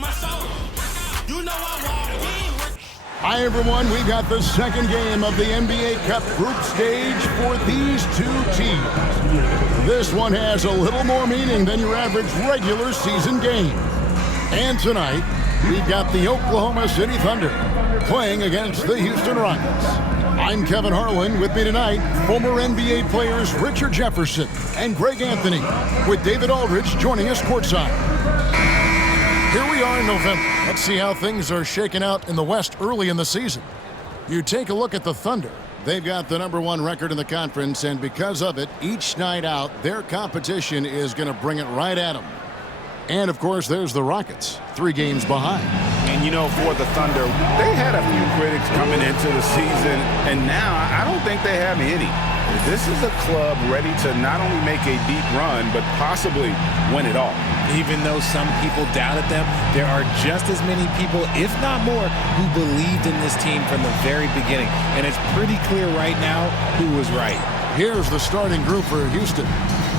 my soul. You know I walk in. Hi, everyone. We got the second game of the NBA Cup group stage for these two teams. This one has a little more meaning than your average regular season game. And tonight, we've got the Oklahoma City Thunder playing against the Houston Rockets. I'm Kevin Harlan. With me tonight, former NBA players Richard Jefferson and Greg Anthony, with David Aldridge joining us courtside. Here we are in November. Let's see how things are shaking out in the West early in the season. You take a look at the Thunder. They've got the #1 record in the conference, and because of it, each night out, their competition is going to bring it right at them. And, of course, there's the Rockets, 3 games behind. And, you know, for the Thunder, they had a few critics coming into the season, and now I don't think they have any. This is a club ready to not only make a deep run, but possibly win it all. Even though some people doubted them, there are just as many people, if not more, who believed in this team from the very beginning. And it's pretty clear right now who was right. Here's the starting group for Houston.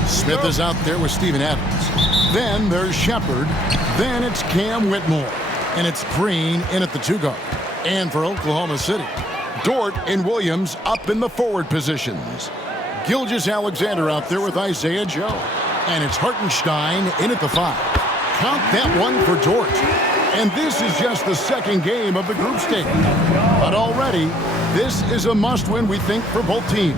Smith is out there with Steven Adams. Then there's Shepard. Then it's Cam Whitmore. And it's Green in at the 2 guard. And for Oklahoma City, Dort and Williams up in the forward positions. Gilgeous-Alexander out there with Isaiah Joe. And it's Hartenstein in at the 5. Count that one for Dort. And this is just the second game of the group stage. But already, this is a must-win, we think, for both teams.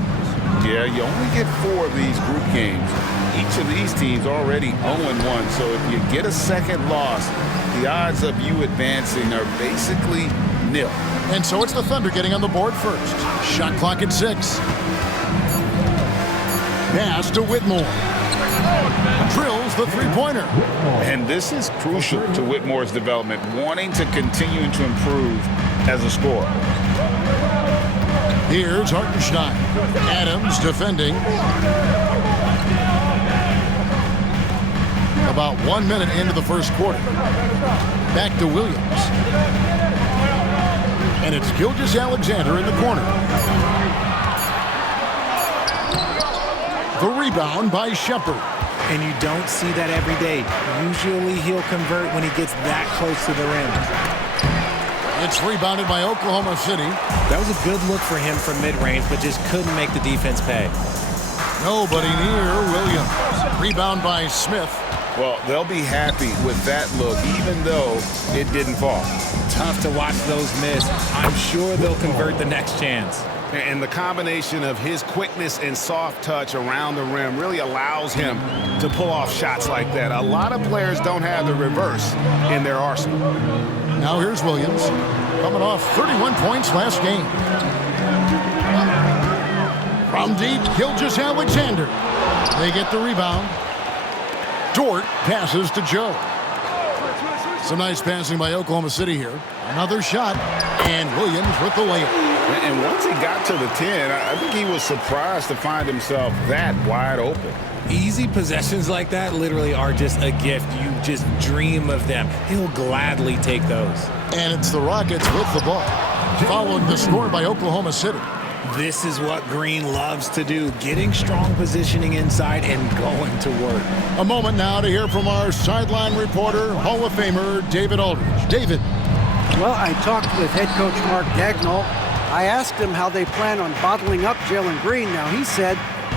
Yeah, you only get 4 of these group games. Each of these teams already 0-1, so if you get a second loss, the odds of you advancing are basically nil. And so it's the Thunder getting on the board first. Shot clock at 6. Pass to Whitmore. Drills the three-pointer. And this is crucial to Whitmore's development, wanting to continue to improve as a scorer. Here's Hartenstein. Adams defending. About 1 minute into the first quarter. Back to Williams. And it's Gilgeous-Alexander in the corner. The rebound by Shepard. And you don't see that every day. Usually he'll convert when he gets that close to the rim. It's rebounded by Oklahoma City. That was a good look for him from mid-range, but just couldn't make the defense pay. Nobody near Williams. Rebound by Smith. Well, they'll be happy with that look, even though it didn't fall. Tough to watch those miss. I'm sure they'll convert the next chance. And the combination of his quickness and soft touch around the rim really allows him to pull off shots like that. A lot of players don't have the reverse in their arsenal. Now here's Williams, coming off 31 points last game. From deep, Gilgeous-Alexander. They get the rebound. Dort passes to Joe. Some nice passing by Oklahoma City here. Another shot, and Williams with the layup. And once he got to the 10, I think he was surprised to find himself that wide open. Easy possessions like that literally are just a gift. You just dream of them. He'll gladly take those. And it's the Rockets with the ball, following the score by Oklahoma City. This is what Green loves to do, getting strong positioning inside and going to work. A moment now to hear from our sideline reporter, Hall of Famer David Aldridge. David. Well, I talked with head coach Mark Dagnall. I asked him how they plan on bottling up Jalen Green. Now, he said,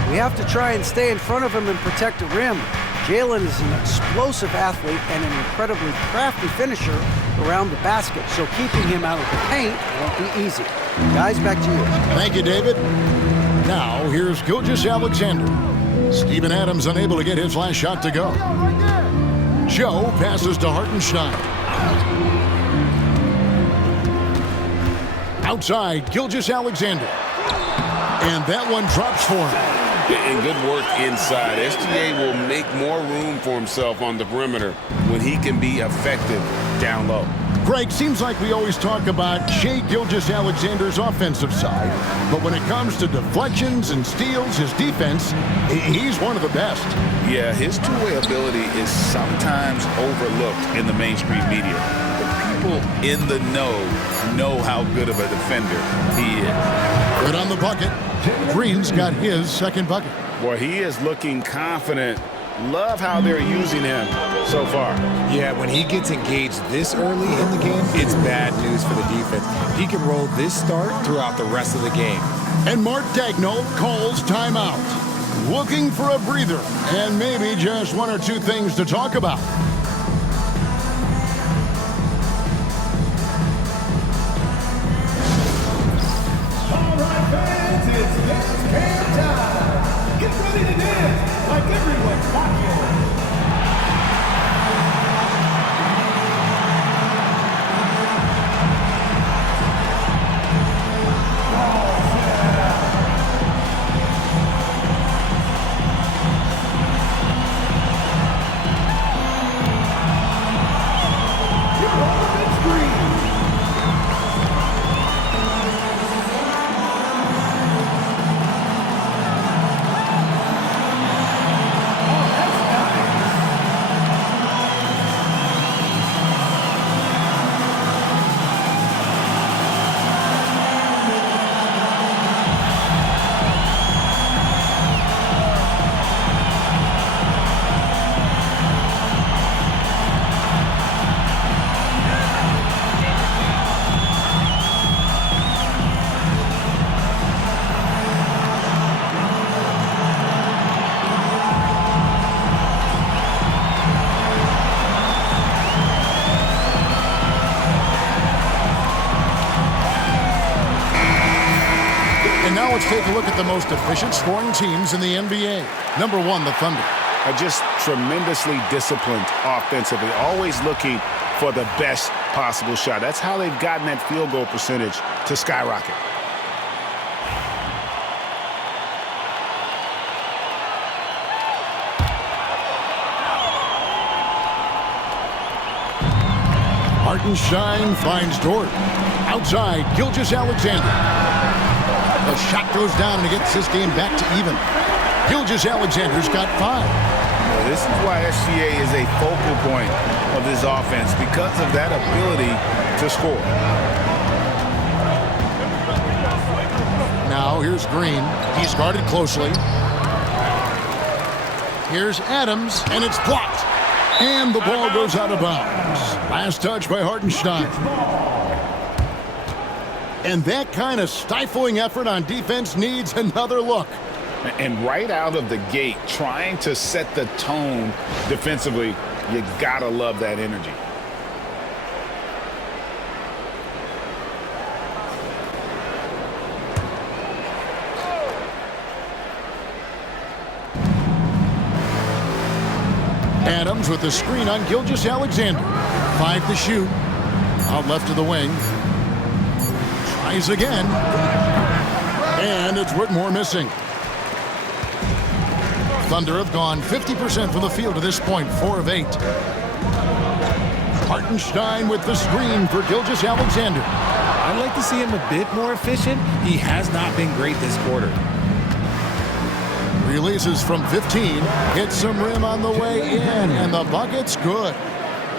we have to try and stay in front of him and protect the rim. Jalen is an explosive athlete and an incredibly crafty finisher around the basket, so keeping him out of the paint won't be easy. Guys, back to you. Thank you, David. Now, here's Gilgeous-Alexander. Steven Adams unable to get his last shot to go. Joe passes to Hartenstein. Outside, Gilgeous-Alexander. And that one drops for him. And good work inside. SGA will make more room for himself on the perimeter when he can be effective down low. Greg, seems like we always talk about Shai Gilgeous-Alexander's offensive side, but when it comes to deflections and steals, his defense, he's one of the best. Yeah, his two-way ability is sometimes overlooked in the mainstream media. The people in the know how good of a defender he is. Good on the bucket. Green's got his second bucket. Boy, he is looking confident Love how they're using him so far. Yeah, when he gets engaged this early in the game, it's bad news for the defense. He can roll this start throughout the rest of the game. And Mark Daigneault calls timeout. Looking for a breather and maybe just one or two things to talk about. All right, fans, it's dance cam time. Get ready to dance like everyone's watching. Let's take a look at the most efficient scoring teams in the NBA. Number 1, the Thunder. Are just tremendously disciplined offensively, always looking for the best possible shot. That's how they've gotten that field goal percentage to skyrocket. Hartenstein finds Dort. Outside, Gilgeous-Alexander. The shot goes down and it gets this game back to even. Gilgeous-Alexander's got 5. Well, this is why SGA is a focal point of this offense, because of that ability to score. Now here's Green. He's guarded closely. Here's Adams, and it's blocked. And the ball goes out of bounds. Last touch by Hartenstein. And that kind of stifling effort on defense needs another look. And right out of the gate, trying to set the tone defensively, you gotta love that energy. Adams with the screen on Gilgeous-Alexander. 5 to shoot. Out left of the wing. Tries again. And it's Whitmore missing. Thunder have gone 50% from the field to this point, 4 of 8. Hartenstein with the screen for Gilgeous-Alexander. I'd like to see him a bit more efficient. He has not been great this quarter. Releases from 15. Hits some rim on the way in, and the bucket's good.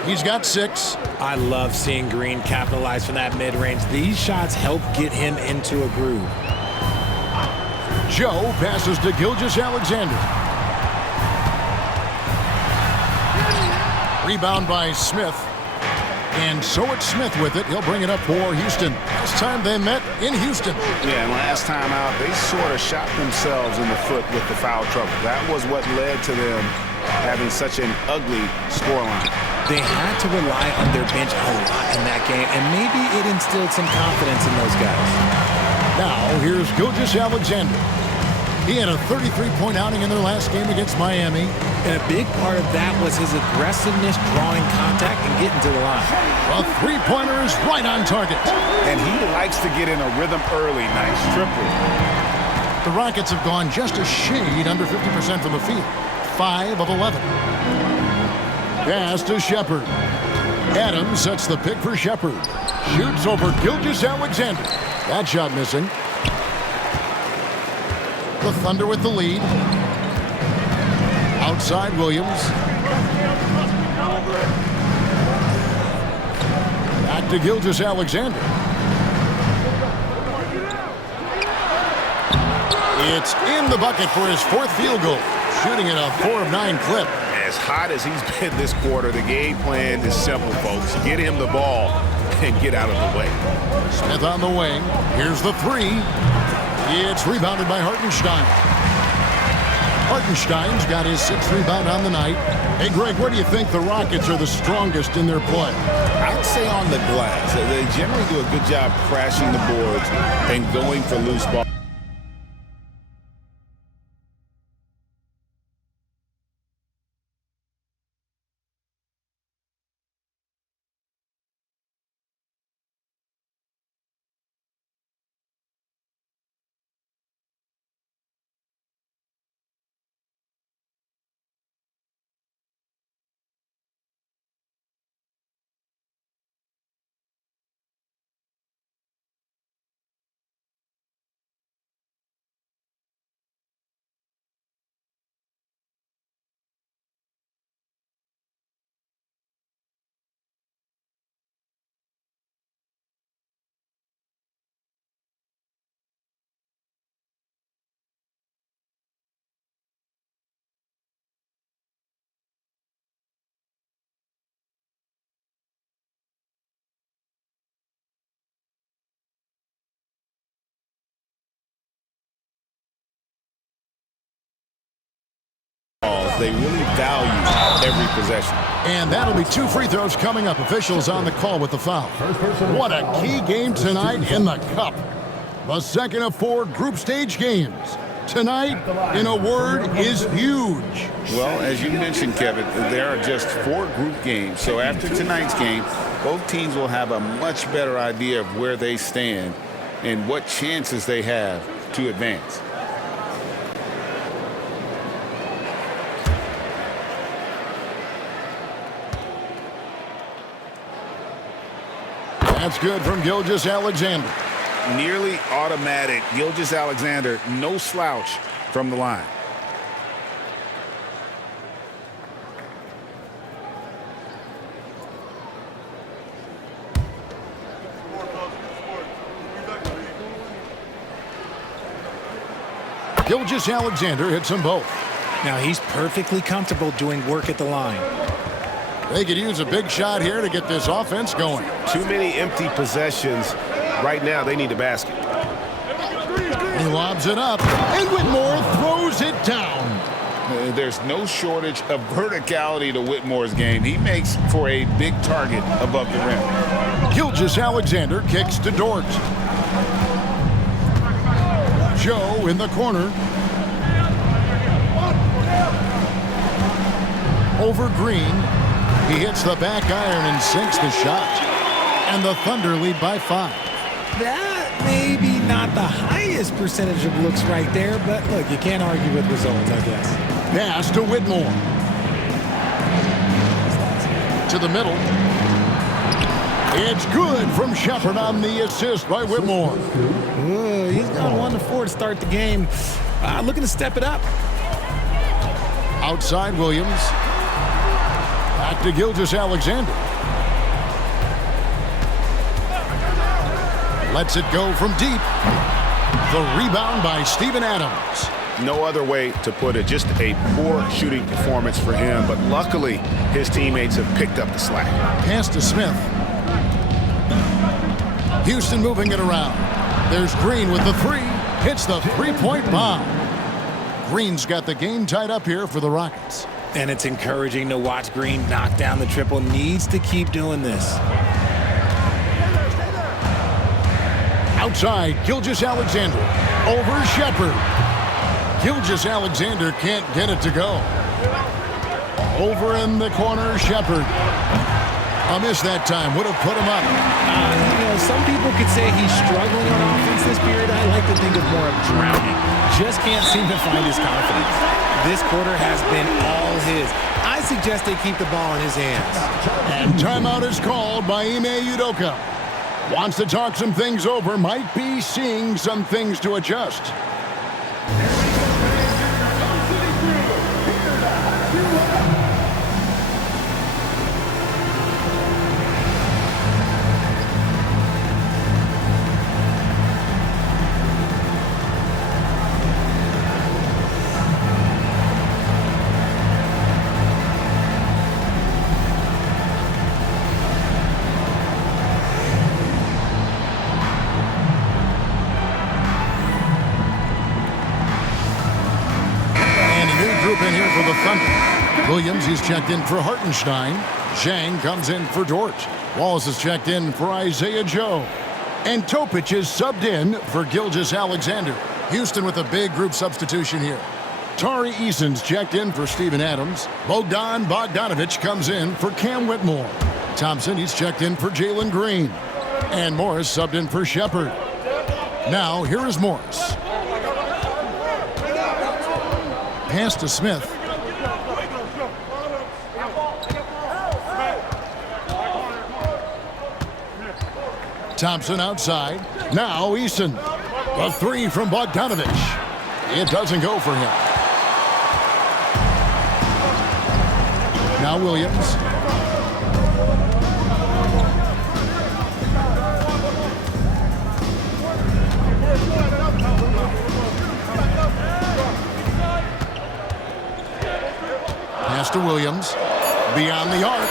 He's got 6. I love seeing Green capitalize from that mid-range. These shots help get him into a groove. Joe passes to Gilgeous-Alexander. Rebound by Smith. And so it's Smith with it. He'll bring it up for Houston. Last time they met in Houston. Yeah, and last time out, they sort of shot themselves in the foot with the foul trouble. That was what led to them having such an ugly scoreline. They had to rely on their bench a lot in that game, and maybe it instilled some confidence in those guys. Now, here's Gilgeous-Alexander. He had a 33-point outing in their last game against Miami. And a big part of that was his aggressiveness, drawing contact, and getting to the line. A three-pointer is right on target. And he likes to get in a rhythm early. Nice triple. The Rockets have gone just a shade under 50% from the field. 5 of 11. Pass to Shepherd. Adams sets the pick for Shepherd. Shoots over Gilgeous-Alexander. That shot missing. The Thunder with the lead. Outside Williams. Back to Gilgeous-Alexander. It's in the bucket for his 4th field goal. shooting at a 4 of 9 clip. As hot as he's been this quarter, the game plan is simple, folks. Get him the ball and get out of the way. Smith on the wing. Here's the three. It's rebounded by Hartenstein. Hartenstein's got his 6th rebound on the night. Hey, Greg, where do you think the Rockets are the strongest in their play? I'd say on the glass. They generally do a good job crashing the boards and going for loose ball. They really value every possession. And that'll be 2 free throws coming up. Officials on the call with the foul. What a key game tonight in the Cup. The second of 4 group stage games. Tonight, in a word, is huge. Well, as you mentioned, Kevin, there are just 4 group games. So after tonight's game, both teams will have a much better idea of where they stand and what chances they have to advance. That's good from Gilgeous-Alexander. Nearly automatic. Gilgeous-Alexander, no slouch from the line. Gilgeous-Alexander hits them both. Now he's perfectly comfortable doing work at the line. They could use a big shot here to get this offense going. Too many empty possessions. Right now, they need a basket. He lobs it up, and Whitmore throws it down. There's no shortage of verticality to Whitmore's game. He makes for a big target above the rim. Gilgeous-Alexander kicks to Dort. Joe in the corner. Over Green. He hits the back iron and sinks the shot. And the Thunder lead by 5. That may be not the highest percentage of looks right there, but look, you can't argue with results, I guess. Pass to Whitmore. To the middle. It's good from Shepherd on the assist by Whitmore. He's gone 1 of 4 to start the game. Looking to step it up. Outside Williams. Back to Gilgeous-Alexander. Lets it go from deep. The rebound by Steven Adams. No other way to put it. Just a poor shooting performance for him. But luckily, his teammates have picked up the slack. Pass to Smith. Houston moving it around. There's Green with the 3. Hits the 3-point bomb. Green's got the game tied up here for the Rockets. And it's encouraging to watch Green knock down the triple. Needs to keep doing this. Outside, Gilgeous-Alexander. Over Shepherd. Gilgeous-Alexander can't get it to go. Over in the corner, Shepherd. A miss that time. Would have put him up. Some people could say he's struggling on offense this period. I like to think of more of drowning. Just can't seem to find his confidence. This quarter has been all his. I suggest they keep the ball in his hands. And timeout is called by Ime Udoka. Wants to talk some things over. Might be seeing some things to adjust. Thunder. Williams, he's checked in for Hartenstein. Zhang comes in for Dort. Wallace is checked in for Isaiah Joe. And Topic is subbed in for Gilgeous-Alexander. Houston with a big group substitution here. Tari Eason's checked in for Steven Adams. Bogdan Bogdanovic comes in for Cam Whitmore. Thompson, he's checked in for Jalen Green. And Morris subbed in for Shepard. Now, here is Morris. Pass to Smith. Thompson outside. Now Eason. A three from Bogdanovic. It doesn't go for him. Now Williams. Pass to Williams. Beyond the arc.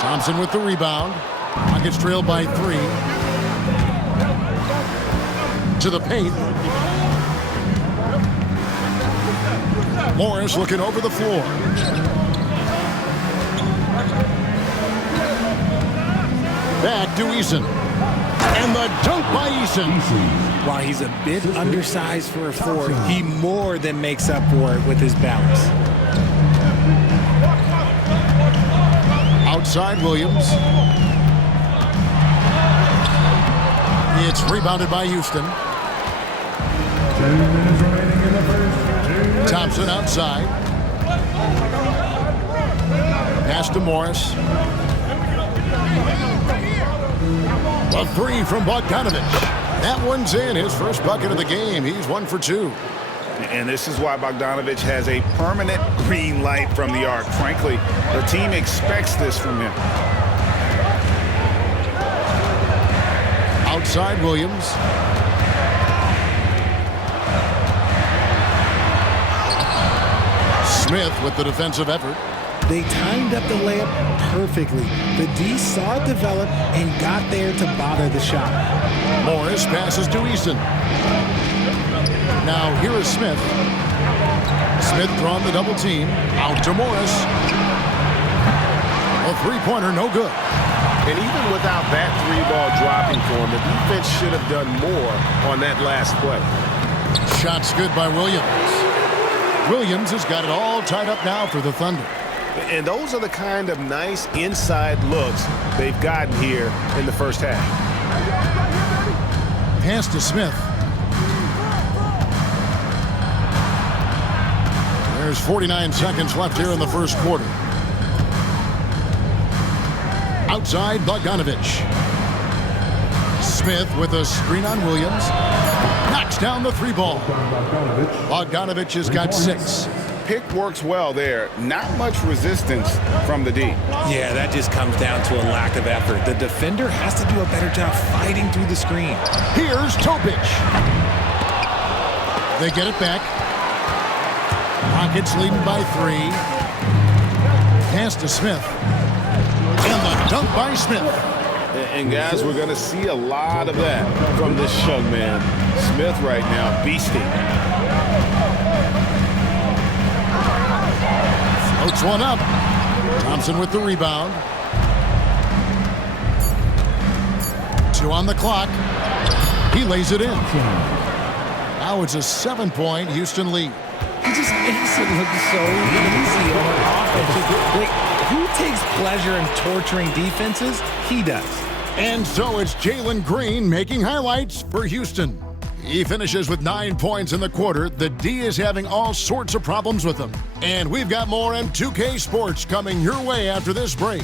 Thompson with the rebound. Rockets trailed by 3. To the paint. Morris looking over the floor. Back to Eason. And the dunk by Eason. While he's a bit undersized for a 4, he more than makes up for it with his balance. Outside Williams. It's rebounded by Houston. 2 minutes remaining in the first. Thompson outside. Pass to Morris. A three from Bogdanovic. That one's in. His first bucket of the game. He's 1 for 2. And this is why Bogdanovic has a permanent green light from the arc. Frankly, the team expects this from him. Outside Williams. Smith with the defensive effort. They timed up the layup perfectly. The D saw it develop and got there to bother the shot. Morris passes to Eason. Now here is Smith. Smith drawn the double team. Out to Morris. A three-pointer, no good. And even without that 3-ball dropping for him, the defense should have done more on that last play. Shots good by Williams. Williams has got it all tied up now for the Thunder. And those are the kind of nice inside looks they've gotten here in the first half. Pass to Smith. There's 49 seconds left here in the first quarter. Outside, Bogdanovic. Smith with a screen on Williams. Knocks down the 3-ball. Bogdanovic has got 6. Pick works well there. Not much resistance from the D. Yeah, that just comes down to a lack of effort. The defender has to do a better job fighting through the screen. Here's Topic. They get it back. Rockets leading by 3. Pass to Smith. And the dunk by Smith. And guys, we're going to see a lot of that from this young man. Smith right now, beasting. Floats one up. Thompson with the rebound. 2 on the clock. He lays it in. Now it's a 7-point Houston lead. He just makes it look so easy on offense. Like, who takes pleasure in torturing defenses? He does. And so it's Jalen Green making highlights for Houston. He finishes with 9 points in the quarter. The D is having all sorts of problems with him. And we've got more M2K Sports coming your way after this break.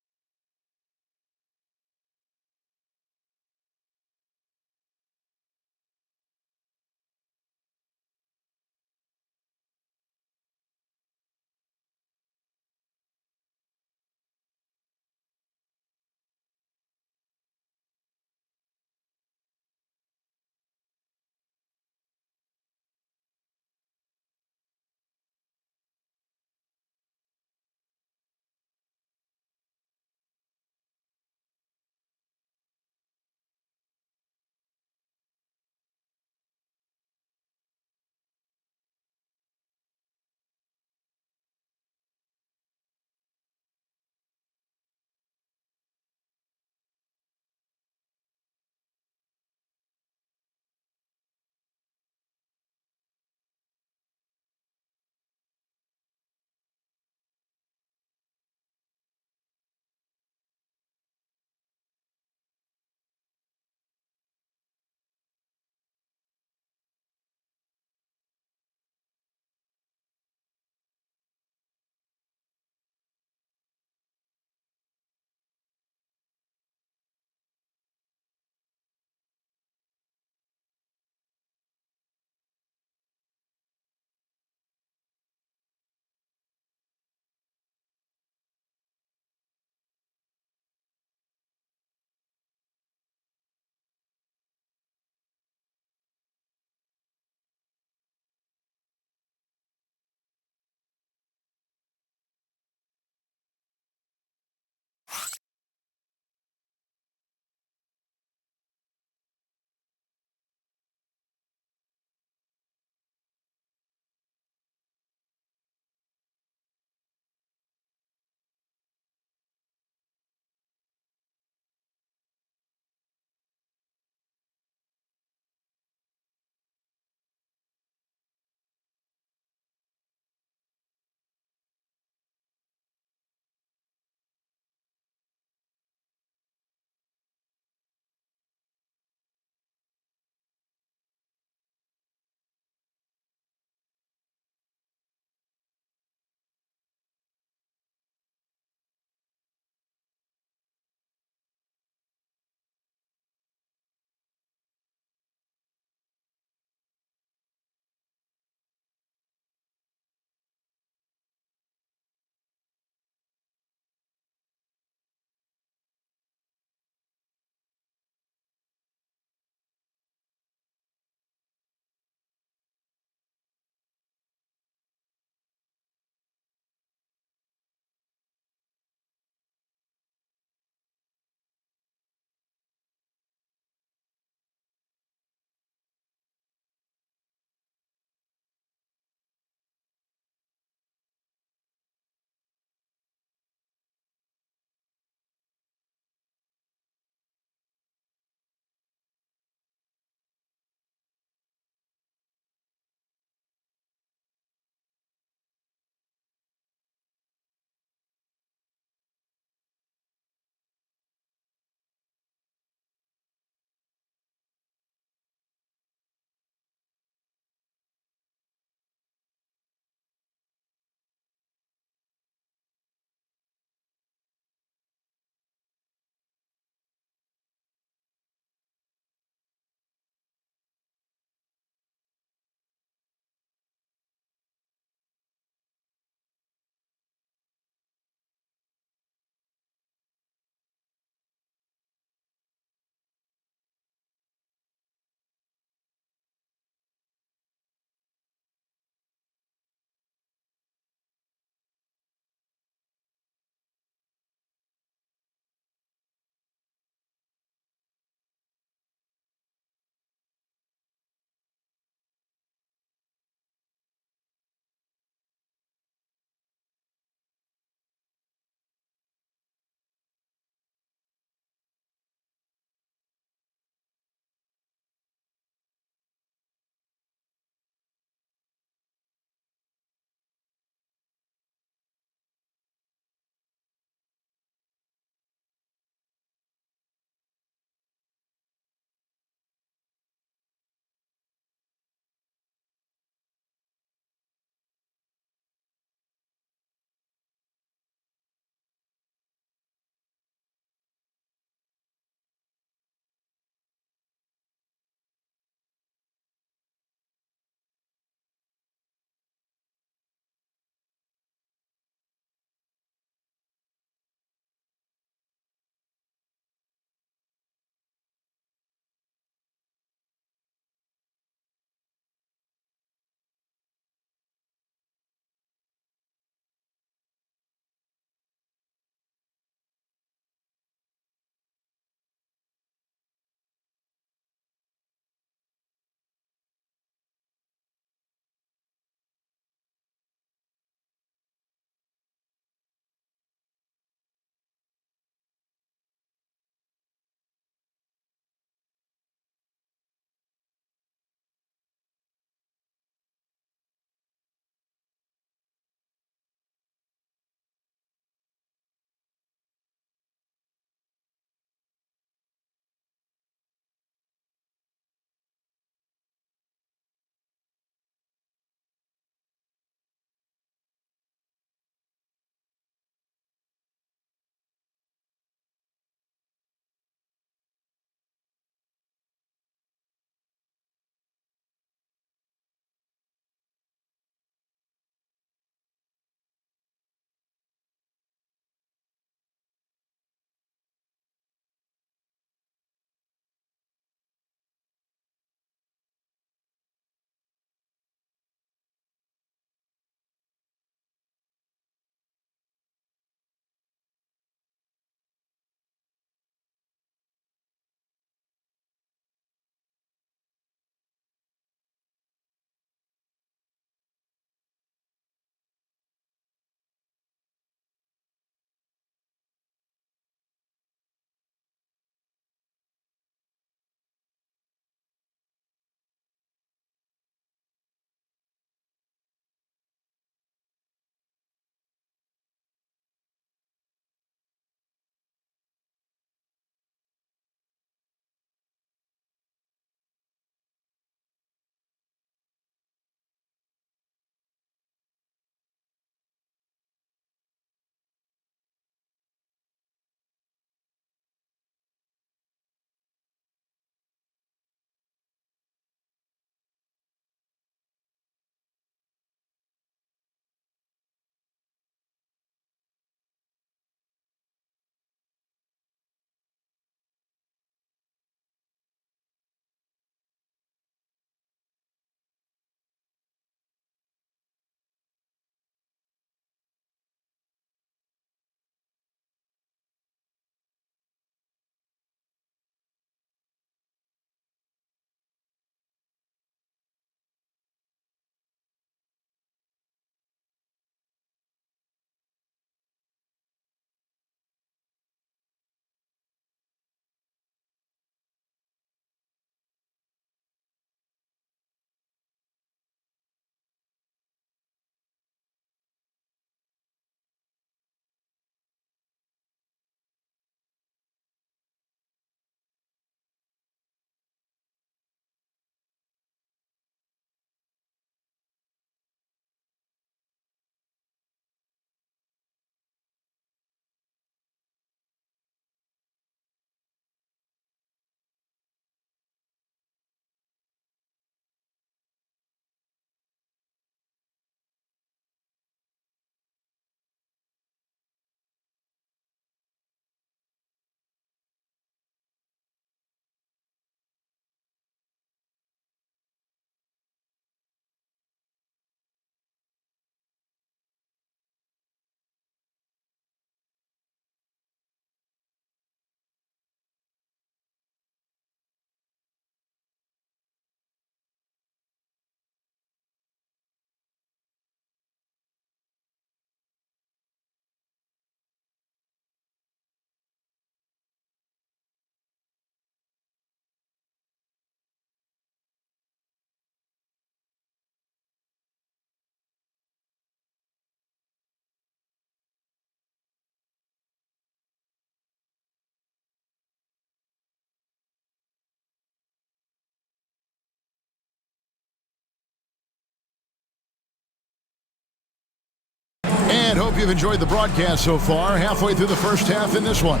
Hope you've enjoyed the broadcast so far. Halfway through the first half in this one.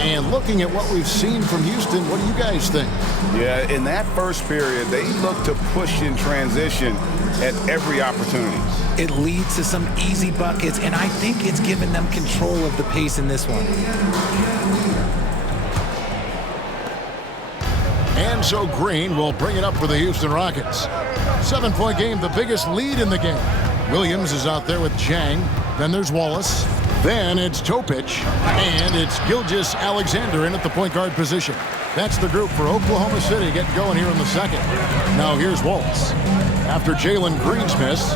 And looking at what we've seen from Houston, what do you guys think? Yeah, in that first period, they looked to push in transition at every opportunity. It leads to some easy buckets, and I think it's given them control of the pace in this one. And so Green will bring it up for the Houston Rockets. 7-point game, the biggest lead in the game. Williams is out there with Chang. Then there's Wallace. Then it's Topic. And it's Gilgeous-Alexander in at the point guard position. That's the group for Oklahoma City getting going here in the second. Now here's Wallace. After Jalen Green's miss,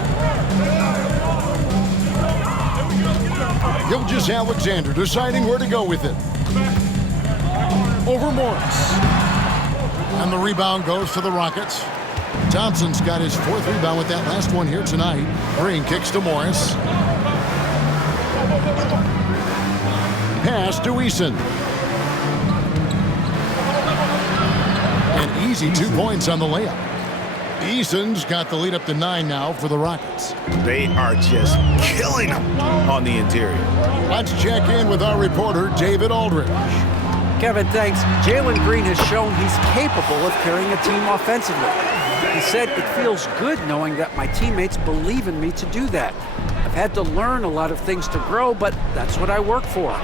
Gilgeous-Alexander deciding where to go with it. Over Morris. And the rebound goes to the Rockets. Thompson's got his 4th rebound with that last one here tonight. Green kicks to Morris. Pass to Eason. An easy 2 points on the layup. Eason's got the lead up to 9 now for the Rockets. They are just killing them on the interior. Let's check in with our reporter, David Aldridge. Kevin, thanks. Jalen Green has shown he's capable of carrying a team offensively. He said, "It feels good knowing that my teammates believe in me to do that. I've had to learn a lot of things to grow, but that's what I work for.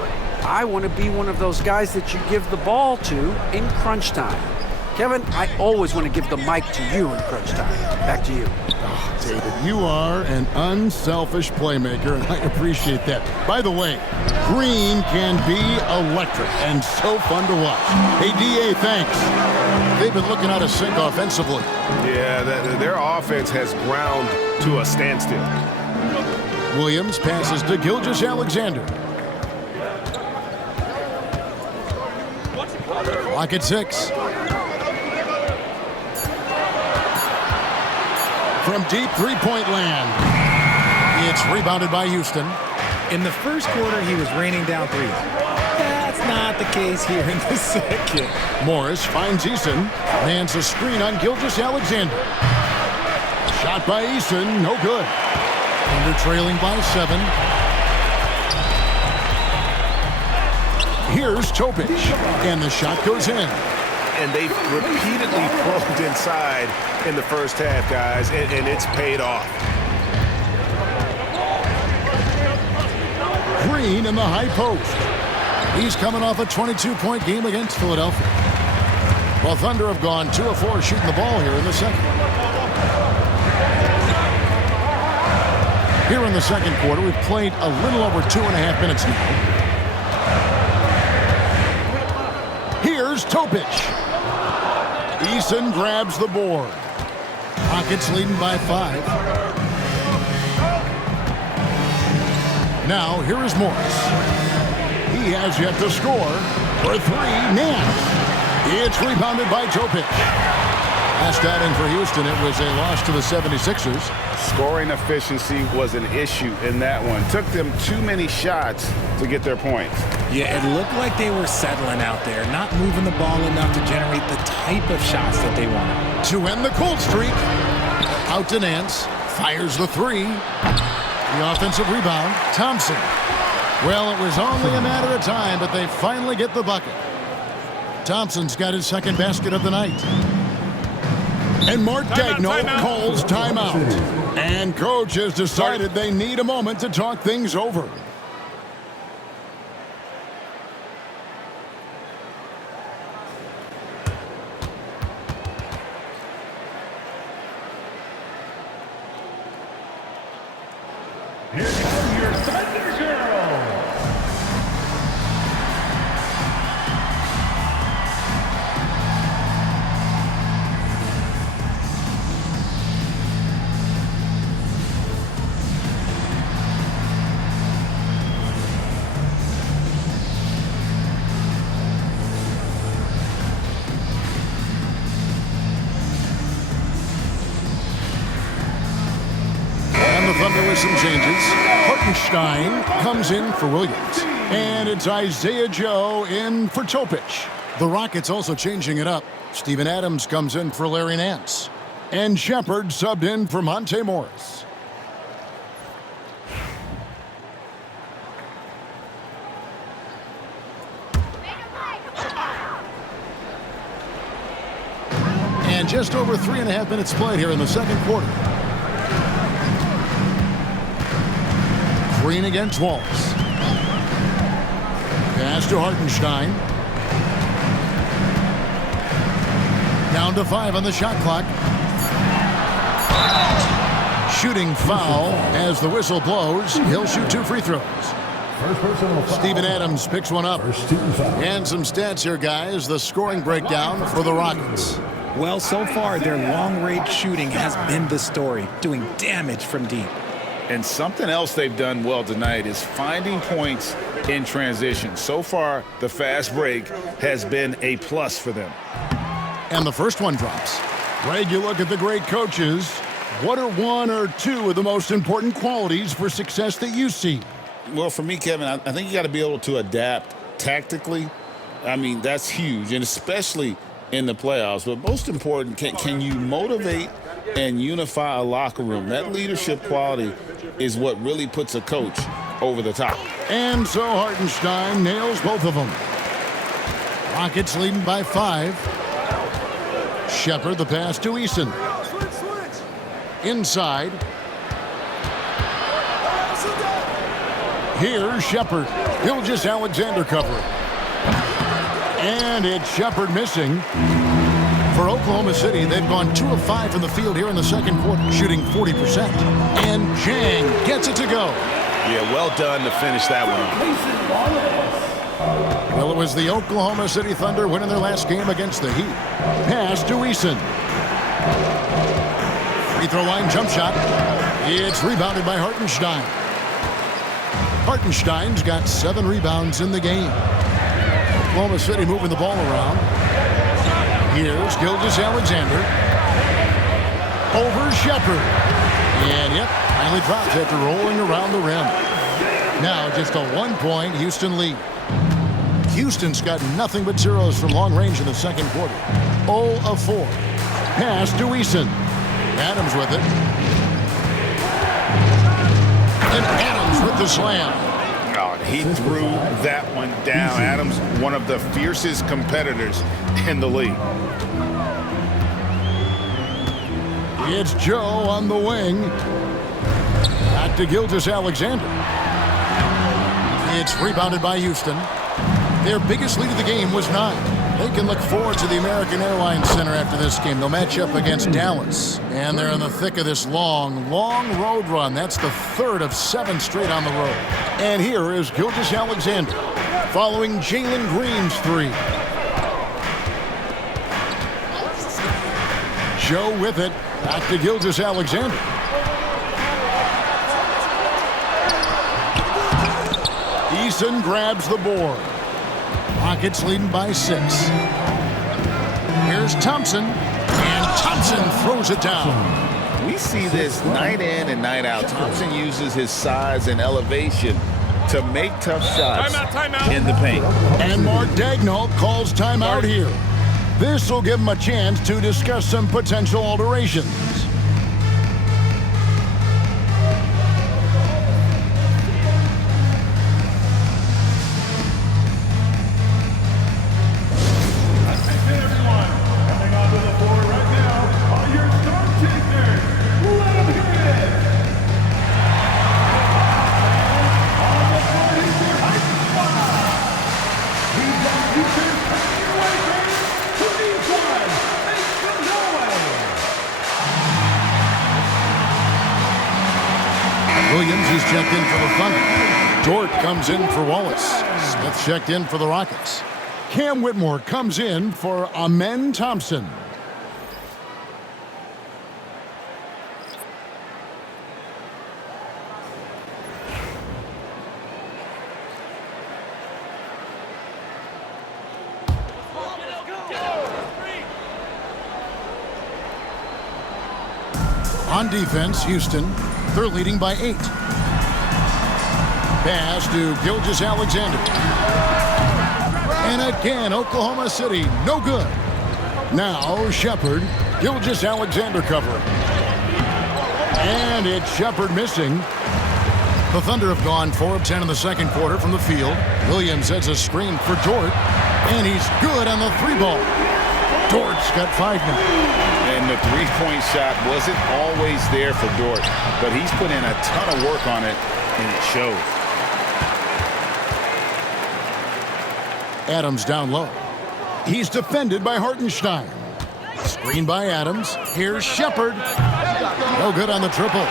I want to be one of those guys that you give the ball to in crunch time." Kevin, I always want to give the mic to you in crunch time. Back to you. Oh, David, you are an unselfish playmaker, and I appreciate that. By the way, Green can be electric and so fun to watch. Hey, D.A., thanks. They've been looking out of sync offensively. Yeah, their offense has ground to a standstill. Williams passes to Gilgeous-Alexander. Clock at 6. From deep three-point land. It's rebounded by Houston. In the first quarter, he was raining down threes. That's not the case here in the second. Morris finds Eason. Lands a screen on Gilgeous-Alexander. Shot by Eason, no good. Thunder trailing by 7. Here's Topic, and the shot goes in. And they've repeatedly probed inside in the first half, guys, and it's paid off. Green in the high post. He's coming off a 22-point game against Philadelphia. Well, Thunder have gone 2 of 4 shooting the ball here in the second. Here in the second quarter, we've played a little over 2.5 minutes now. Here's Topic. Eason grabs the board. Rockets leading by 5. Now, here is Morris. He has yet to score. For 3, Nance. It's rebounded by Topic. Last outing for Houston, it was a loss to the 76ers. Scoring efficiency was an issue in that one. Took them too many shots to get their points. Yeah, it looked like they were settling out there, not moving the ball enough to generate the type of shots that they wanted. To end the cold streak, out to Nance, fires the 3. The offensive rebound, Thompson. Well, it was only a matter of time, but they finally get the bucket. Thompson's got his second basket of the night. And Mark Daigneault calls timeout. And coach has decided they need a moment to talk things over. Here come your Thunder Girls. Thunder with some changes. Hartenstein comes in for Williams. And it's Isaiah Joe in for Topic. The Rockets also changing it up. Steven Adams comes in for Larry Nance. And Shepard subbed in for Monte Morris. just over 3.5 minutes played here in the second quarter. Green against Wallace. Pass to Hartenstein. Down to 5 on the shot clock. Shooting foul as the whistle blows. He'll shoot 2 free throws. Steven Adams picks one up. And some stats here, guys. The scoring breakdown for the Rockets. Well, so far, their long-range shooting has been the story, doing damage from deep. And something else they've done well tonight is finding points in transition. So far, the fast break has been a plus for them. And the first one drops. Greg, you look at the great coaches. What are 1 or 2 of the most important qualities for success that you see? Well, for me, Kevin, I think you got to be able to adapt tactically. I mean, that's huge, and especially in the playoffs. But most important, can you motivate and unify a locker room? That leadership quality is what really puts a coach over the top. And so Hartenstein nails both of them. Rockets leading by 5. Shepard the pass to Eason. Inside. Here's Shepard. Gilgeous-Alexander covering. And it's Shepard missing. For Oklahoma City, they've gone 2 of 5 from the field here in the second quarter, shooting 40%. And Jang gets it to go. Yeah, well done to finish that one off. Well, it was the Oklahoma City Thunder winning their last game against the Heat. Pass to Eason. Free throw line jump shot. It's rebounded by Hartenstein. Hartenstein's got 7 rebounds in the game. Oklahoma City moving the ball around. Here's Gilgeous-Alexander. Over Shepard. And yep, finally drops after rolling around the rim. Now just a 1-point Houston lead. Houston's got nothing but zeros from long range in the second quarter. 0 of 4. Pass to Eason. Adams with it. And Adams with the slam. Oh, he threw that one down. Adams, one of the fiercest competitors in the league. It's Joe on the wing. Back to Gilgeous-Alexander. It's rebounded by Houston. Their biggest lead of the game was 9. They can look forward to the American Airlines Center after this game. They'll match up against Dallas. And they're in the thick of this long road run. That's the 3rd of 7 straight on the road. And here is Gilgeous-Alexander following Jalen Green's 3. Joe with it. Back to Gilgeous-Alexander. Eason grabs the board. Rockets leading by 6. Here's Thompson. And Thompson throws it down. We see this night in and night out. Thompson uses his size and elevation to make tough shots in the paint. And Mark Daigneault calls timeout here. This will give him a chance to discuss some potential alterations. Williams, he's checked in for the Thunder. Dort comes in for Wallace. Smith checked in for the Rockets. Cam Whitmore comes in for Amen Thompson. On defense, Houston, they're leading by 8. Pass to Gilgeous-Alexander. And again, Oklahoma City, no good. Now, Shepard, Gilgeous-Alexander covering. And it's Shepard missing. The Thunder have gone 4 of 10 in the second quarter from the field. Williams has a screen for Dort. And he's good on the 3 ball. Dort's got 5 now. And the three-point shot wasn't always there for Dort, but he's put in a ton of work on it, and it shows. Adams down low. He's defended by Hartenstein. Screen by Adams. Here's Shepard. No good on the triple.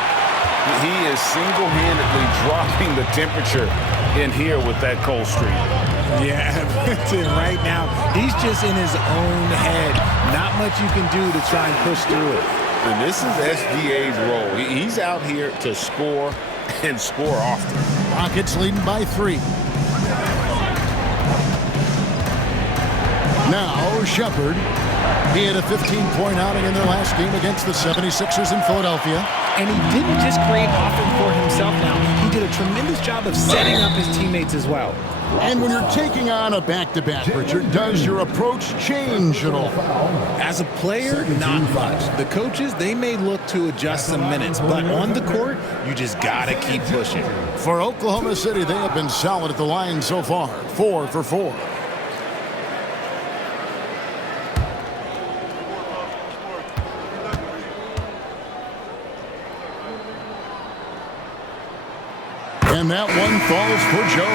He is single-handedly dropping the temperature in here with that cold streak. Yeah, right now, he's just in his own head. Not much you can do to try and push through it. And this is SGA's role. He's out here to score and score often. Rockets leading by 3. Now Shepard. He had a 15-point outing in their last game against the 76ers in Philadelphia. And he didn't just create offense for himself now. He did a tremendous job of setting up his teammates as well. And when you're taking on a back-to-back, Richard, does your approach change at all? As a player, not much. The coaches, they may look to adjust some minutes, but on the court, you just gotta keep pushing. For Oklahoma City, they have been solid at the line so far. 4 for 4. And that one falls for Joe.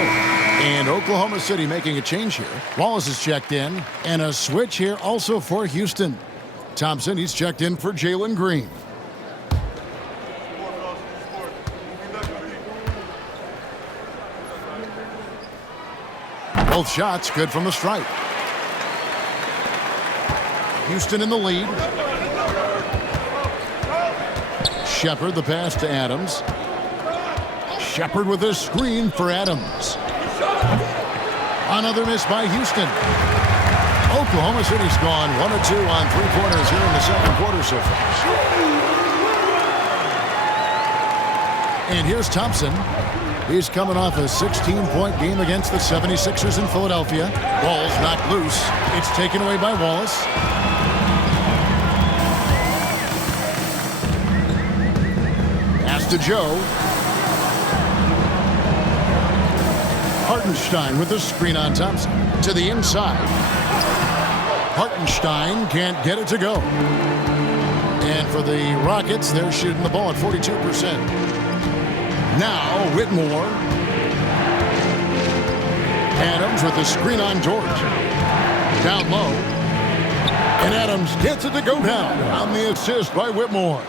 And Oklahoma City making a change here. Wallace is checked in. And a switch here also for Houston. Thompson, he's checked in for Jalen Green. Both shots good from the stripe. Houston in the lead. Shepard, the pass to Adams. Shepard with a screen for Adams. Another miss by Houston. Oklahoma City's gone 1 of 2 on 3-pointers here in the second quarter so far. And here's Thompson. He's coming off a 16-point game against the 76ers in Philadelphia. Ball's knocked loose. It's taken away by Wallace. Pass to Joe. Hartenstein with the screen on Thompson. To the inside. Hartenstein can't get it to go. And for the Rockets, they're shooting the ball at 42%. Now Whitmore. Adams with the screen on Dort. Down low. And Adams gets it to go down on the assist by Whitmore.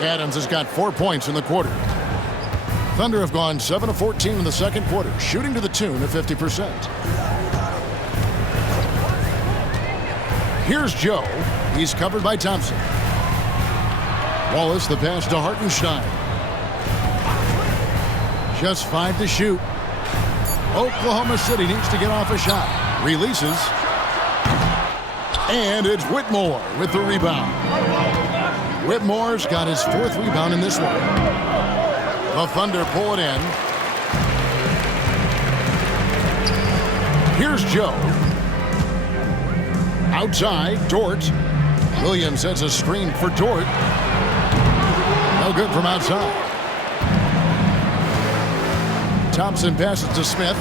Adams has got 4 points in the quarter. Thunder have gone 7 of 14 in the second quarter, shooting to the tune of 50%. Here's Joe. He's covered by Thompson. Wallace, the pass to Hartenstein. Just 5 to shoot. Oklahoma City needs to get off a shot. Releases. And it's Whitmore with the rebound. Whitmore's got his 4th rebound in this one. The Thunder pull it in. Here's Joe. Outside, Dort. Williams has a screen for Dort. No good from outside. Thompson passes to Smith.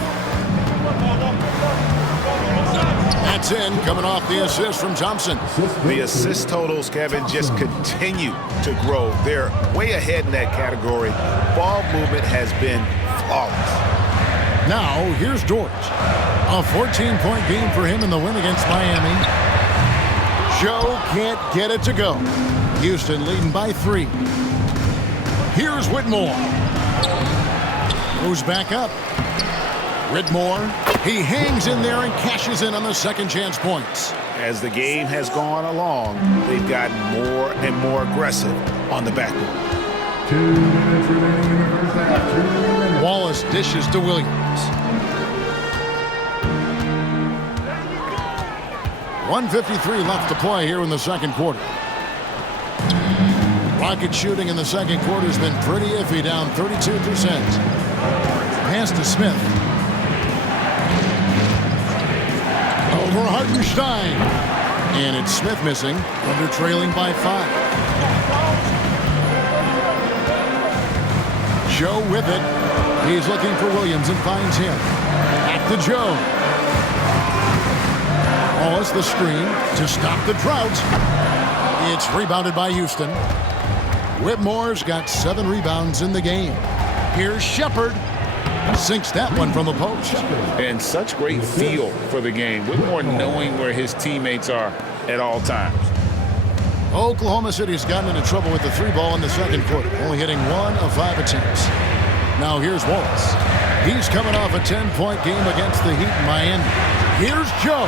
That's in, coming off the assist from Thompson. The assist totals, Kevin, just continue to grow. They're way ahead in that category. Ball movement has been flawless. Now, here's Dort. A 14-point game for him in the win against Miami. Joe can't get it to go. Houston leading by 3. Here's Whitmore. Goes back up. Whitmore, he hangs in there and cashes in on the second chance points. As the game has gone along, they've gotten more and more aggressive on the backboard. 2 minutes remaining in the first half. 2 minutes. Wallace dishes to Williams. 1:53 left to play here in the second quarter. Rocket shooting in the second quarter has been pretty iffy, down 32%. Pass to Smith. Over Hartenstein. And it's Smith missing. Under trailing by 5. Joe with it. He's looking for Williams and finds him. Back to Joe. Wallace the screen to stop the drought. It's rebounded by Houston. Whitmore's got 7 rebounds in the game. Here's Shepard. Sinks that one from the post. And such great feel for the game. Whitmore knowing where his teammates are at all times. Oklahoma City's gotten into trouble with the 3-ball in the second quarter, only hitting 1 of 5 attempts. Now here's Wallace. He's coming off a 10-point game against the Heat in Miami. Here's Joe.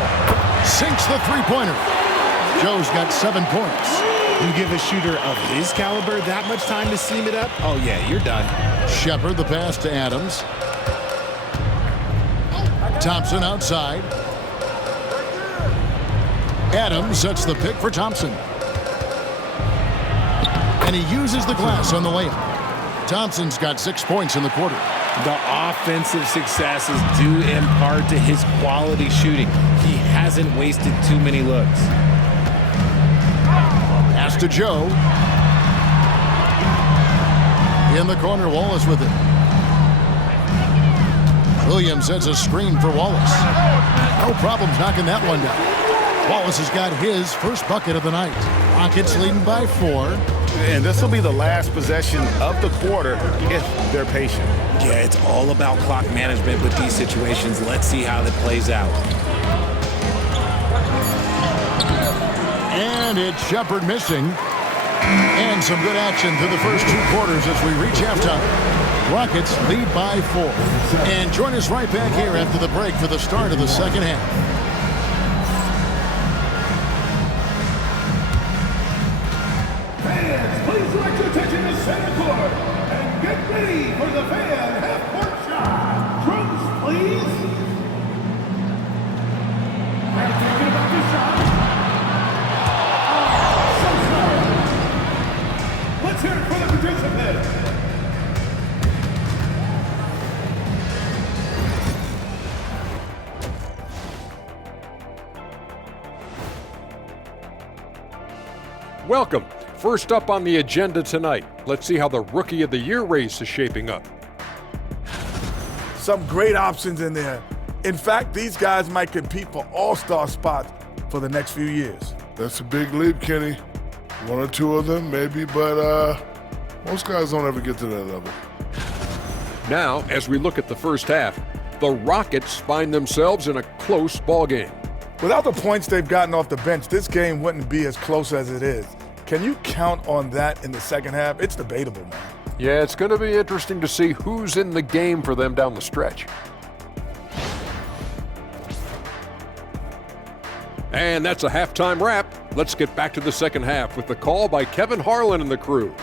Sinks the three-pointer. Joe's got 7 points. You give a shooter of his caliber that much time to seam it up? Oh, yeah, you're done. Shepard, the pass to Adams. Thompson outside. Adams sets the pick for Thompson. And he uses the glass on the layup. Thompson's got 6 points in the quarter. The offensive successes due in part to his quality shooting. He hasn't wasted too many looks. Pass to Joe. In the corner, Wallace with it. Williams sets a screen for Wallace. No problems knocking that one down. Wallace has got his first bucket of the night. Rockets leading by 4. And this will be the last possession of the quarter if they're patient. Yeah, it's all about clock management with these situations. Let's see how that plays out. And it's Shepard missing. And some good action through the first 2 quarters as we reach halftime. Rockets lead by 4. And join us right back here after the break for the start of the second half. Fans, please direct your attention to center court and get ready for the fan half-court shot. Drums, please. And thinking about this shot. Oh, so sorry. Let's hear it for the participant. Welcome. First up on the agenda tonight, let's see how the Rookie of the Year race is shaping up. Some great options in there. In fact, these guys might compete for all-star spots for the next few years. That's a big leap, Kenny. 1 or 2 of them, maybe, but most guys don't ever get to that level. Now, as we look at the first half, the Rockets find themselves in a close ballgame. Without the points they've gotten off the bench, this game wouldn't be as close as it is. Can you count on that in the second half? It's debatable, man. Yeah, it's going to be interesting to see who's in the game for them down the stretch. And that's a halftime wrap. Let's get back to the second half with the call by Kevin Harlan and the crew.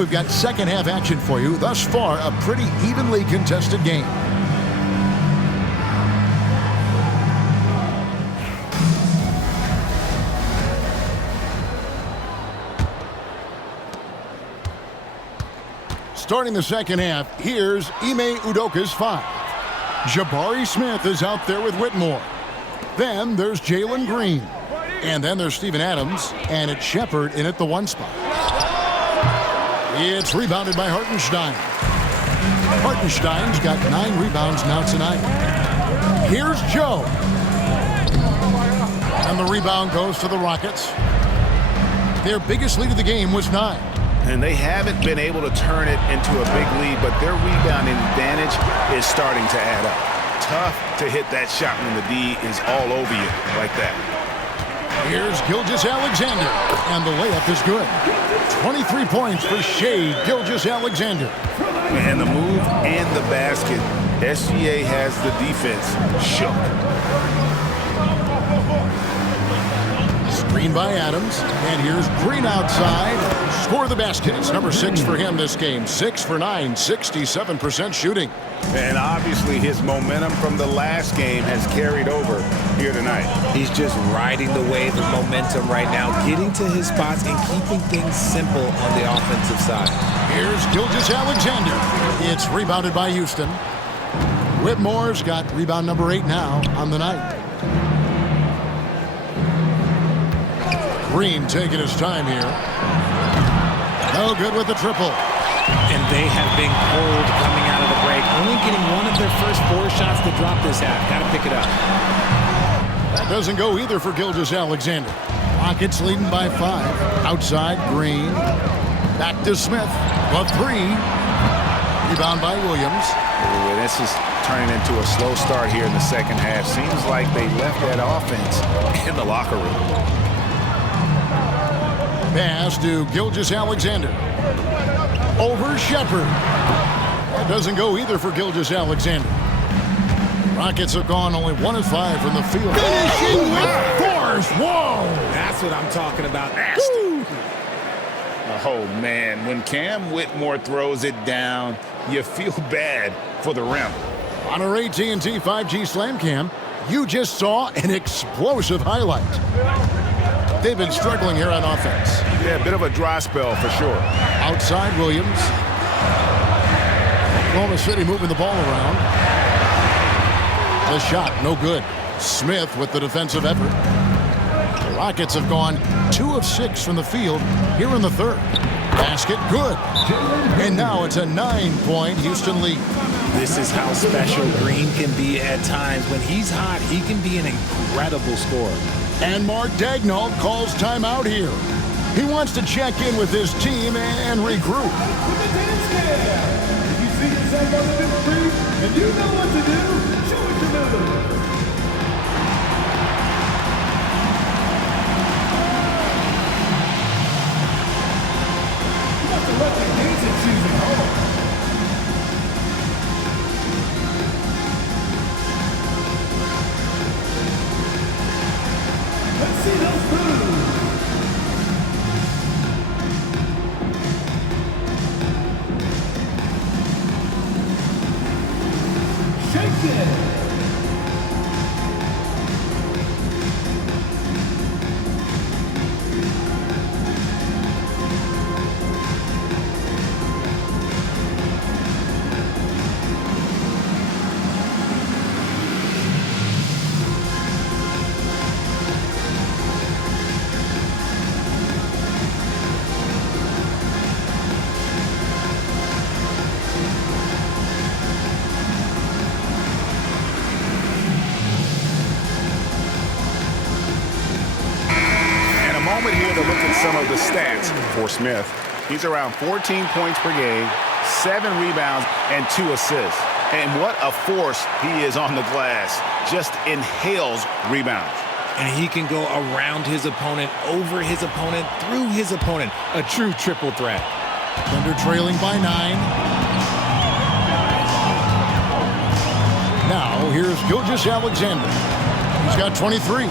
We've got second half action for you. Thus far, a pretty evenly contested game. Starting the second half, here's Ime Udoka's 5. Jabari Smith is out there with Whitmore. Then there's Jalen Green. And then there's Steven Adams, and it's Shepard in at the 1 spot. It's rebounded by Hartenstein. Hartenstein's got 9 rebounds now tonight. Here's Joe. And the rebound goes to the Rockets. Their biggest lead of the game was 9. And they haven't been able to turn it into a big lead, but their rebounding advantage is starting to add up. Tough to hit that shot when the D is all over you like that. Here's Gilgeous-Alexander, and the layup is good. 23 points for Shai Gilgeous-Alexander. And the move and the basket, SGA has the defense shook. Screen by Adams, and here's Green outside. Score the basket. It's number 6 for him this game. 6 for 9, 67% shooting. And obviously his momentum from the last game has carried over here tonight. He's just riding the wave of momentum right now, getting to his spots and keeping things simple on the offensive side. Here's Gilgeous-Alexander. It's rebounded by Houston. Whitmore's got rebound number 8 now on the night. Green taking his time here. No good with the triple. And they have been cold coming out of the break. Only getting one of their first 4 shots to drop this half. Got to pick it up. That doesn't go either for Gilgeous-Alexander. Rockets leading by 5. Outside, Green. Back to Smith. The 3. Rebound by Williams. Ooh, this is turning into a slow start here in the second half. Seems like they left that offense in the locker room. Pass to Gilgeous-Alexander. Over Shepard. That doesn't go either for Gilgeous-Alexander. Rockets have gone only 1 of 5 from the field. Finishing with force. Whoa! That's what I'm talking about. Oh, man. When Cam Whitmore throws it down, you feel bad for the rim. On our AT&T 5G Slam Cam, you just saw an explosive highlight. They've been struggling here on offense. Yeah, a bit of a dry spell for sure. Outside, Williams. Oklahoma City moving the ball around. The shot, no good. Smith with the defensive effort. The Rockets have gone 2 of 6 from the field here in the third. Basket, good. And now it's a 9-point Houston lead. This is how special Green can be at times. When he's hot, he can be an incredible scorer. And Mark Daigneault calls timeout here. He wants to check in with his team and regroup. If you see yourself on the new screen and you know what to do, show us your move. You must have left your dancing shoes at home. Let's see those moves. Shake it. Here to look at some of the stats for Smith. He's around 14 points per game, 7 rebounds, and 2 assists. And what a force he is on the glass. Just inhales rebounds. And he can go around his opponent, over his opponent, through his opponent. A true triple threat. Thunder trailing by 9. Now here's Gilgeous-Alexander. He's got 23.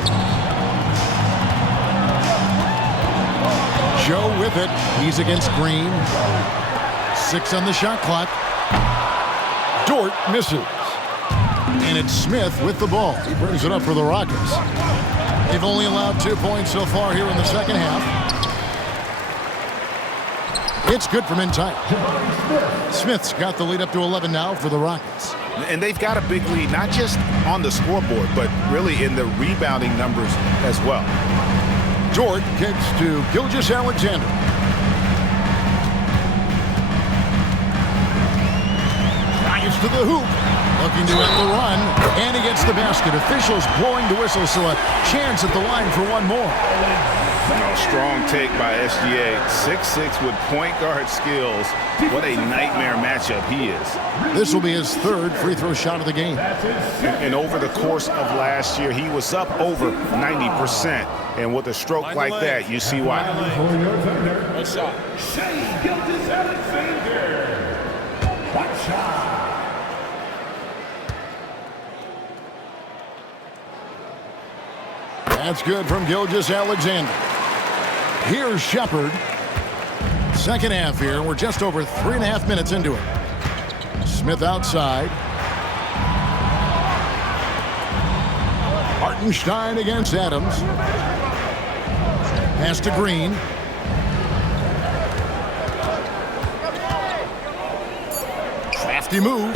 Joe with it. He's against Green. 6 on the shot clock. Dort misses. And it's Smith with the ball. He brings it up for the Rockets. They've only allowed 2 points so far here in the second half. It's good from inside. Smith's got the lead up to 11 now for the Rockets. And they've got a big lead, not just on the scoreboard, but really in the rebounding numbers as well. Dort gets to Gilgeous-Alexander. Drives to the hoop. Looking to end the run. And he gets the basket. Officials blowing the whistle, so a chance at the line for one more. Strong take by SGA. 6'6" with point guard skills. What a nightmare matchup he is. This will be his 3rd free throw shot of the game. And over the course of last year, he was up over 90%. And with a stroke like that, you see why. Nice shot. Shai Gilgeous-Alexander. One shot. That's good from Gilgeous-Alexander. Here's Shepherd. Second half here. We're just over 3.5 minutes into it. Smith outside. Hartenstein against Adams. Pass to Green. Crafty move.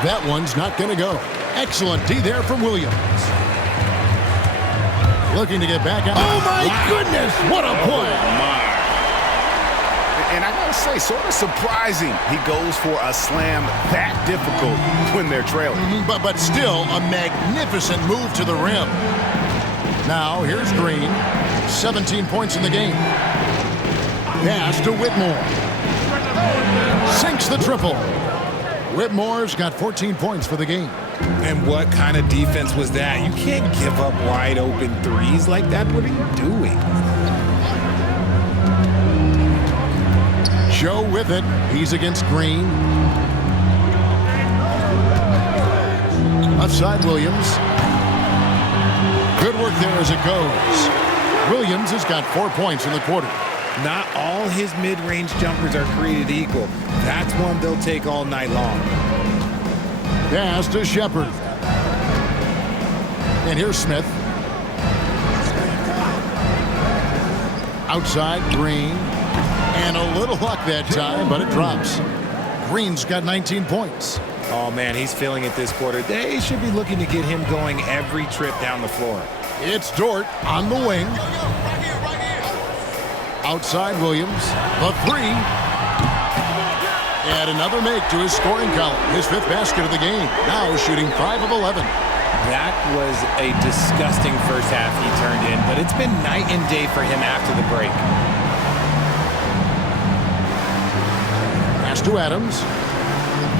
That one's not going to go. Excellent D there from Williams. Looking to get back out. Oh, my goodness. What a play. And I got to say, sort of surprising he goes for a slam that difficult when they're trailing. But still a magnificent move to the rim. Now, here's Green. 17 points in the game. Pass to Whitmore. Sinks the triple. Whitmore's got 14 points for the game. And what kind of defense was that? You can't give up wide open threes like that. What are you doing? Joe with it. He's against Green. Left side, Williams. Good work there as it goes. Williams has got 4 points in the quarter. Not all his mid-range jumpers are created equal. That's one they'll take all night long. Pass to Shepherd. And here's Smith. Outside, Green. And a little luck that time, but it drops. Green's got 19 points. Oh, man, he's feeling it this quarter. They should be looking to get him going every trip down the floor. It's Dort on the wing. Outside, Williams. The 3. And another make to his scoring column. His 5th basket of the game. Now shooting 5 of 11. That was a disgusting first half he turned in, but it's been night and day for him after the break. Pass to Adams.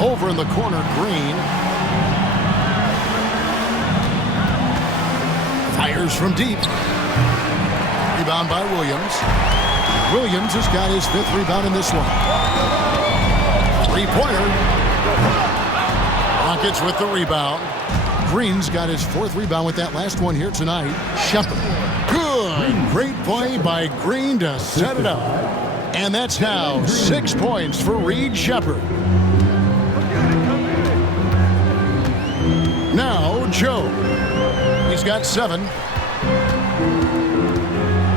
Over in the corner, Green. Fires from deep. Rebound by Williams. Williams has got his 5th rebound in this one. 3-pointer. Rockets with the rebound. Green's got his 4th rebound with that last one here tonight. Shepherd. Good. Great play by Green to set it up. And that's now 6 points for Reed Shepherd. Now, Joe. He's got 7.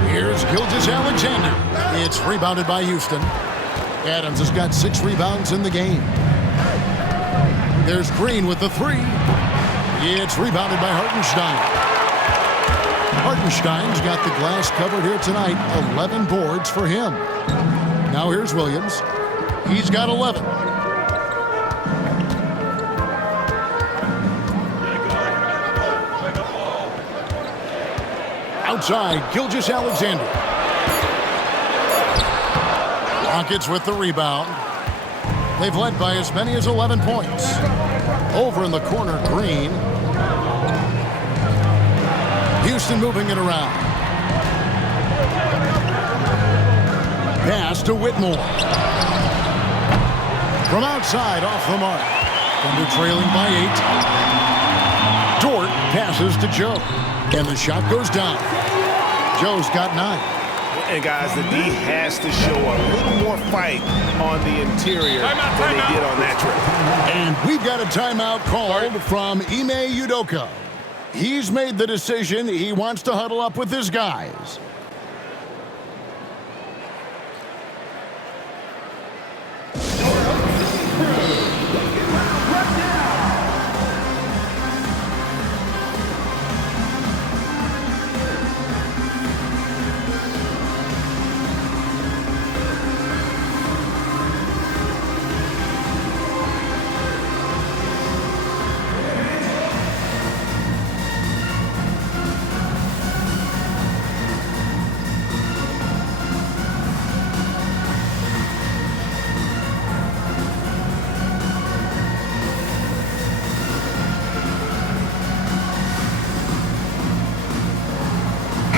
Here's Gilgeous-Alexander. It's rebounded by Houston. Adams has got 6 rebounds in the game. There's Green with the 3. It's rebounded by Hartenstein. Hartenstein's got the glass covered here tonight. 11 boards for him. Now here's Williams. He's got 11. Outside, Gilgeous-Alexander. Rockets with the rebound. They've led by as many as 11 points. Over in the corner, Green. Houston moving it around. Pass to Whitmore. From outside, off the mark. Thunder trailing by 8. Dort passes to Joe. And the shot goes down. Joe's got 9. And guys, the D has to show a little more fight on the interior than they did on that trip. And we've got a timeout called from Ime Udoka. He's made the decision he wants to huddle up with his guys.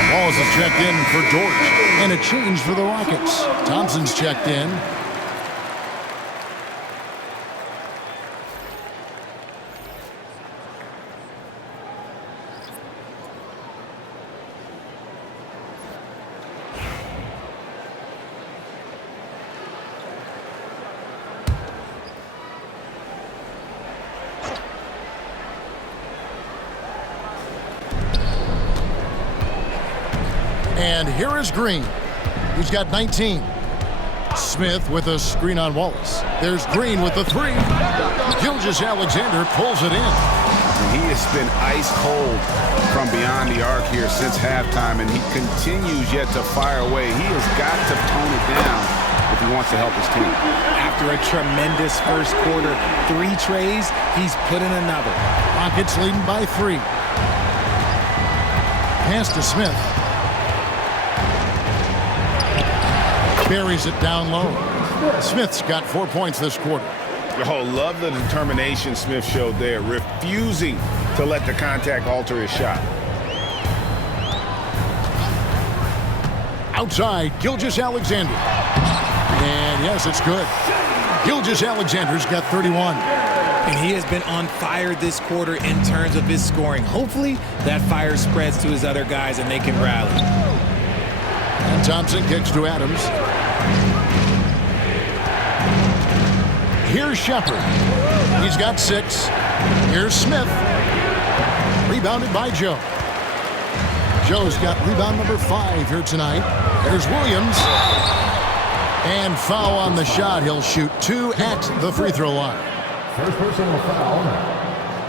Walls is checked in for George, and a change for the Rockets. Thompson's checked in. And here is Green. He's got 19. Smith with a screen on Wallace. There's Green with the three. Gilgeous-Alexander pulls it in. He has been ice cold from beyond the arc here since halftime, and he continues yet to fire away. He has got to tone it down if he wants to help his team. After a tremendous first quarter, 3 trays, he's put in another. Rockets leading by 3. Pass to Smith. Buries it down low. Smith's got 4 points this quarter. Oh, love the determination Smith showed there, refusing to let the contact alter his shot. Outside, Gilgeous-Alexander. And yes, it's good. Gilgeous-Alexander's got 31. And he has been on fire this quarter in terms of his scoring. Hopefully, that fire spreads to his other guys and they can rally. And Thompson kicks to Adams. Here's Shepherd. He's got 6. Here's Smith. Rebounded by Joe. Joe's got rebound number 5 here tonight. There's Williams. And foul on the shot. He'll shoot 2 at the free throw line. First personal foul.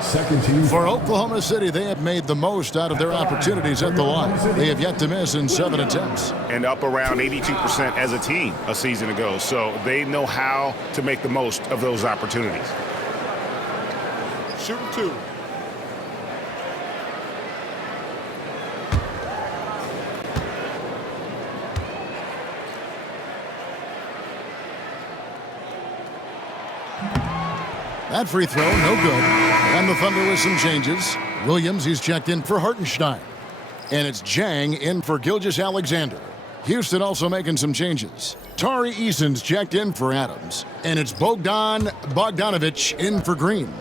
Second team. For Oklahoma City, they have made the most out of their opportunities at the line. They have yet to miss in 7 attempts. And up around 82% as a team a season ago. So they know how to make the most of those opportunities. Shooting 2. That free throw, no good. And the Thunder with some changes. Williams, he's checked in for Hartenstein. And it's Jang in for Gilgeous-Alexander. Houston also making some changes. Tari Eason's checked in for Adams. And it's Bogdan Bogdanovic in for Green.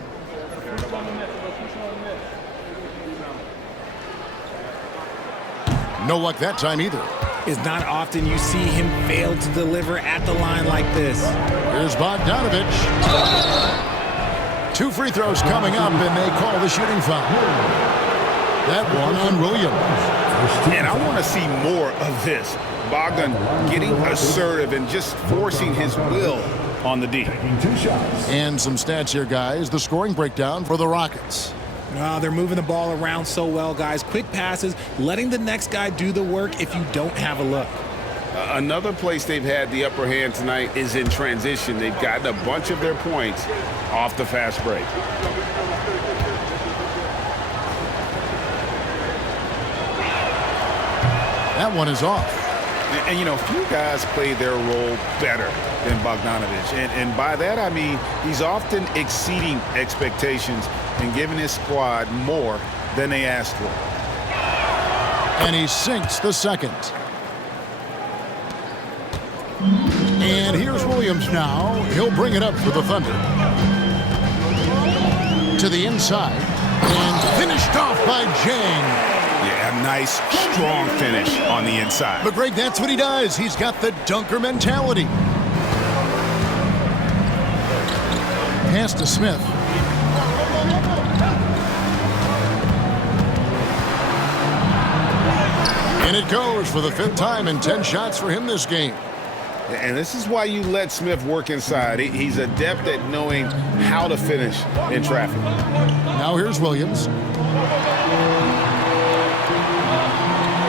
No luck that time either. It's not often you see him fail to deliver at the line like this. Here's Bogdanovic. 2 free throws coming up, and they call the shooting foul. That one on Williams. And I want to see more of this. Bogdan getting assertive and just forcing his will on the D. And some stats here, guys. The scoring breakdown for the Rockets. Oh, they're moving the ball around so well, guys. Quick passes, letting the next guy do the work if you don't have a look. Another place they've had the upper hand tonight is in transition. They've gotten a bunch of their points off the fast break. That one is off. And you know, few guys play their role better than Bogdanovic. And by that, I mean he's often exceeding expectations and giving his squad more than they asked for. And he sinks the second. And here's Williams now. He'll bring it up for the Thunder. To the inside. And finished off by Jang. Yeah, A nice, strong finish on the inside. But Greg, that's what he does. He's got the dunker mentality. Pass to Smith. And it goes for the 5th time in 10 shots for him this game. And this is why you let Smith work inside. He's adept at knowing how to finish in traffic. Now here's Williams.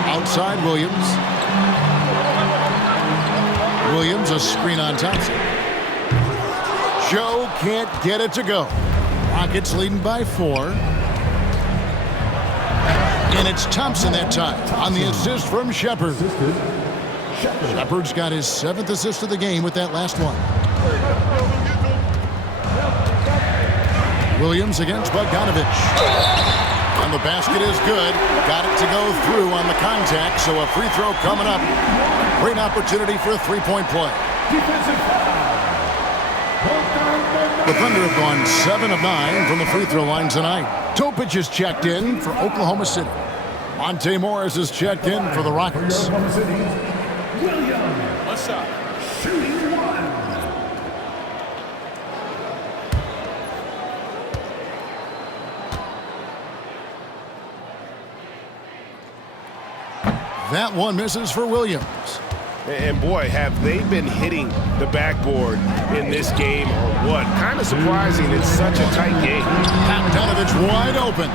Outside Williams. Williams, a screen on Thompson. Joe can't get it to go. Rockets leading by 4. And it's Thompson that time on the assist from Shepard. Shepard's got his 7th assist of the game with that last one. Williams against Bogdanovich. And the basket is good. Got it to go through on the contact, so a free throw coming up. Great opportunity for a three-point play. The Thunder have gone 7 of 9 from the free throw line tonight. Topic is checked in for Oklahoma City. Monte Morris is checked in for the Rockets. What's up? Shooting 1. That one misses for Williams. And boy, have they been hitting the backboard in this game or what? Kind of surprising. It's such a tight game. Bogdanovich wide open.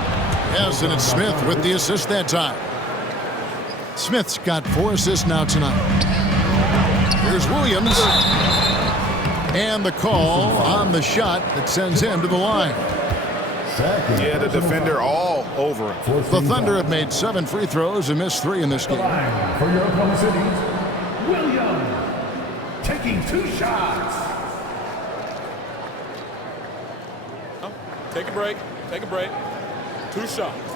Yes, and it's Smith with the assist that time. Smith's got 4 assists now tonight. Here's Williams. And the call on the shot that sends him to the line. Yeah, the defender all over him. The Thunder have made 7 free throws and missed 3 in this game. For your Oklahoma City, Williams taking 2 shots. Oh, take a break. Take a break. 2 shots.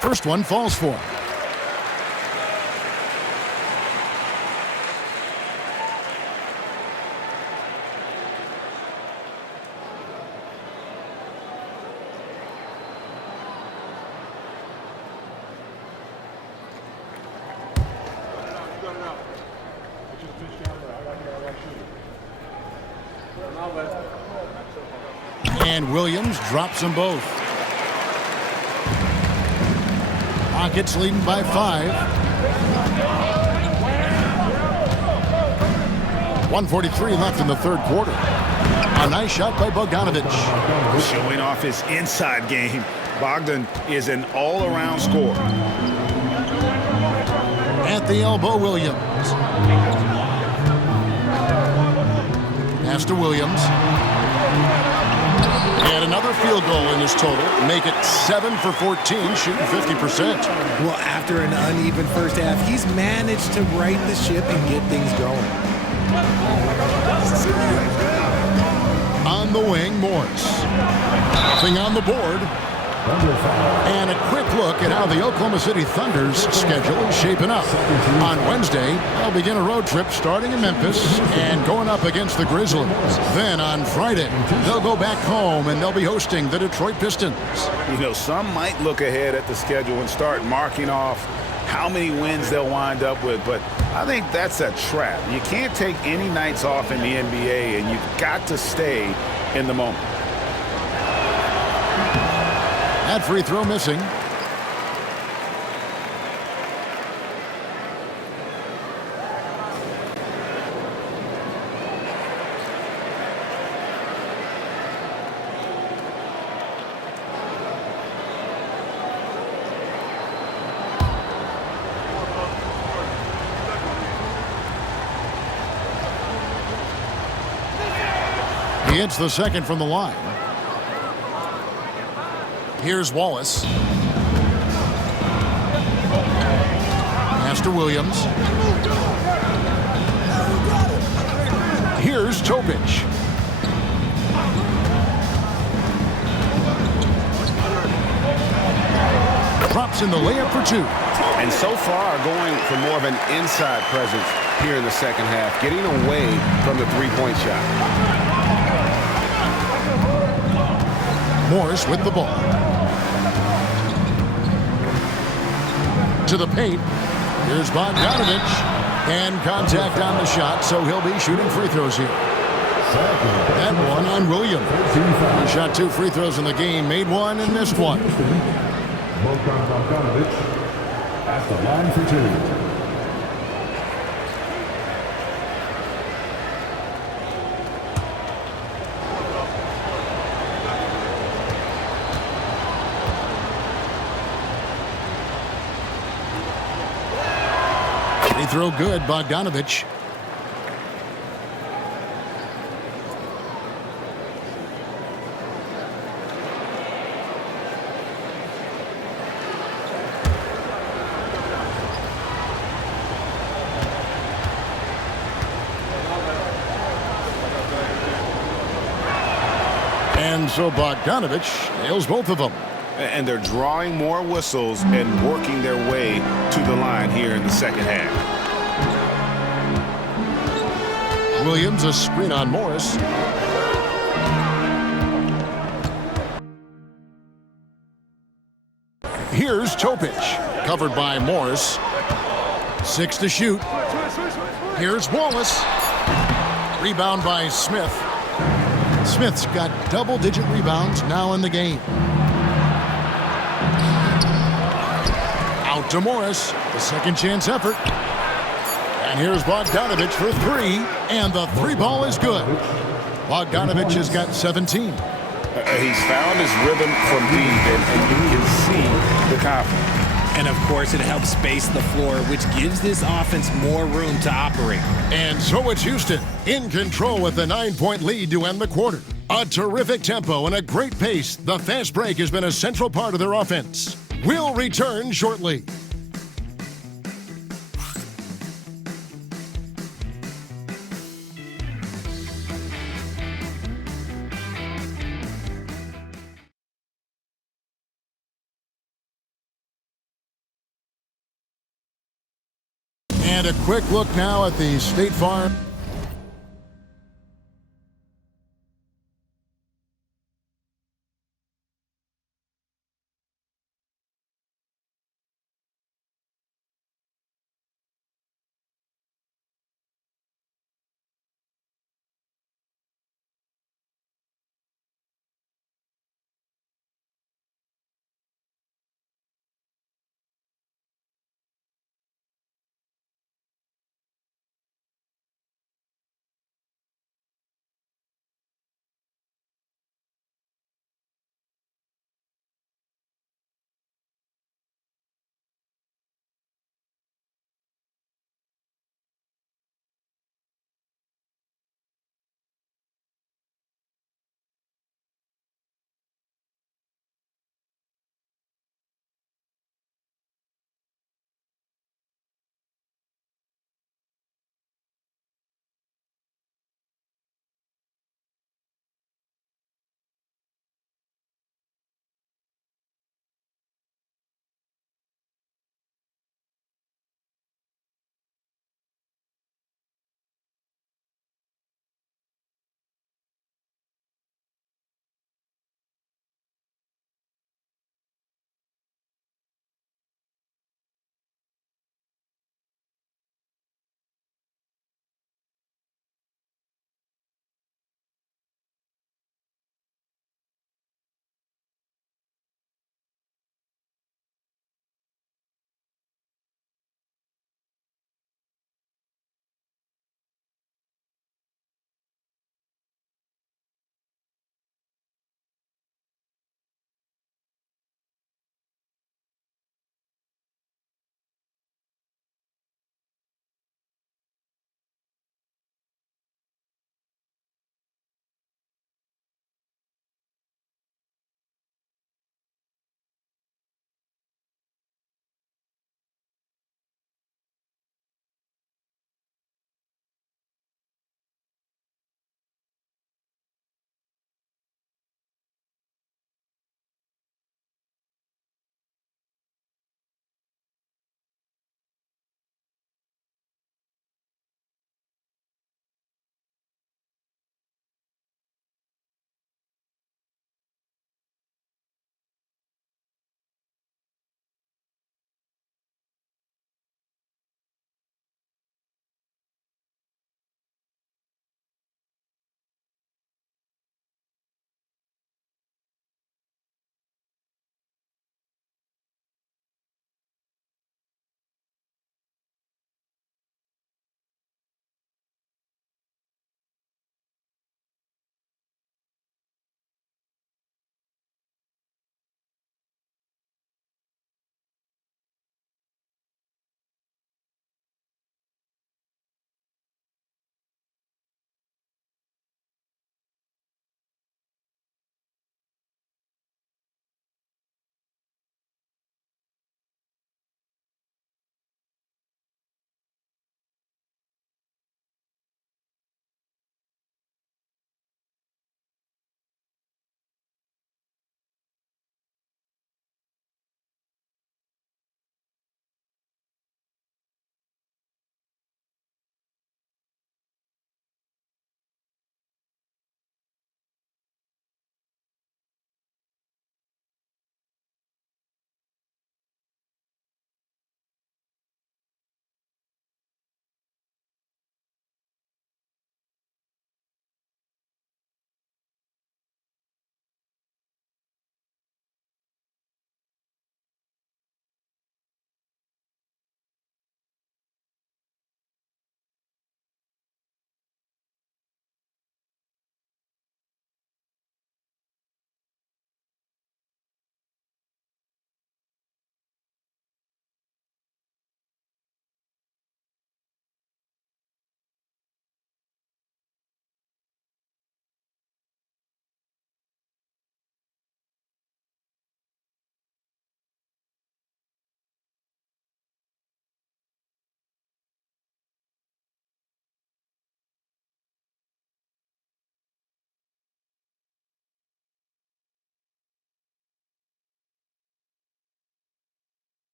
First one falls for him. And Williams drops them both. Rockets leading by 5. 1:43 left in the 3rd quarter. A nice shot by Bogdanovich. Showing off his inside game. Bogdan is an all-around scorer. At the elbow, Williams. Pass to Williams. And another field goal in his total. Make it 7 for 14, shooting 50%. Well, after an uneven first half, he's managed to right the ship and get things going. On the wing, Morris. Nothing on the board. And a quick look at how the Oklahoma City Thunder's schedule is shaping up. On Wednesday, they'll begin a road trip starting in Memphis and going up against the Grizzlies. Then on Friday, they'll go back home and they'll be hosting the Detroit Pistons. You know, some might look ahead at the schedule and start marking off how many wins they'll wind up with, but I think that's a trap. You can't take any nights off in the NBA, and you've got to stay in the moment. That free throw missing. He hits the second from the line. Here's Wallace. Pass to Williams. Here's Topic. drops in the layup for 2. And so far, going for more of an inside presence here in the second half, getting away from the three-point shot. Morris with the ball. To the paint. Here's Bogdanovich. And contact on the shot, so he'll be shooting free throws here. That one on Williams. He shot 2 free throws in the game, made 1 and missed 1. Bogdan Bogdanovich at the line for 2. Free throw good, Bogdanovich. And so Bogdanovich nails both of them. And they're drawing more whistles and working their way to the line here in the second half. Williams, a screen on Morris. Here's Topic, covered by Morris. 6 to shoot. Here's Wallace. Rebound by Smith. Smith's got double-digit rebounds now in the game. Out to Morris, the second chance effort. And here's Bogdanovich for 3, and the 3 ball is good. Bogdanovich has got 17. He's found his rhythm from deep, and you can see the confidence. And of course, it helps space the floor, which gives this offense more room to operate. And so it's Houston in control with a 9-point lead to end the quarter. A terrific tempo and a great pace. The fast break has been a central part of their offense. We'll return shortly. And a quick look now at the State Farm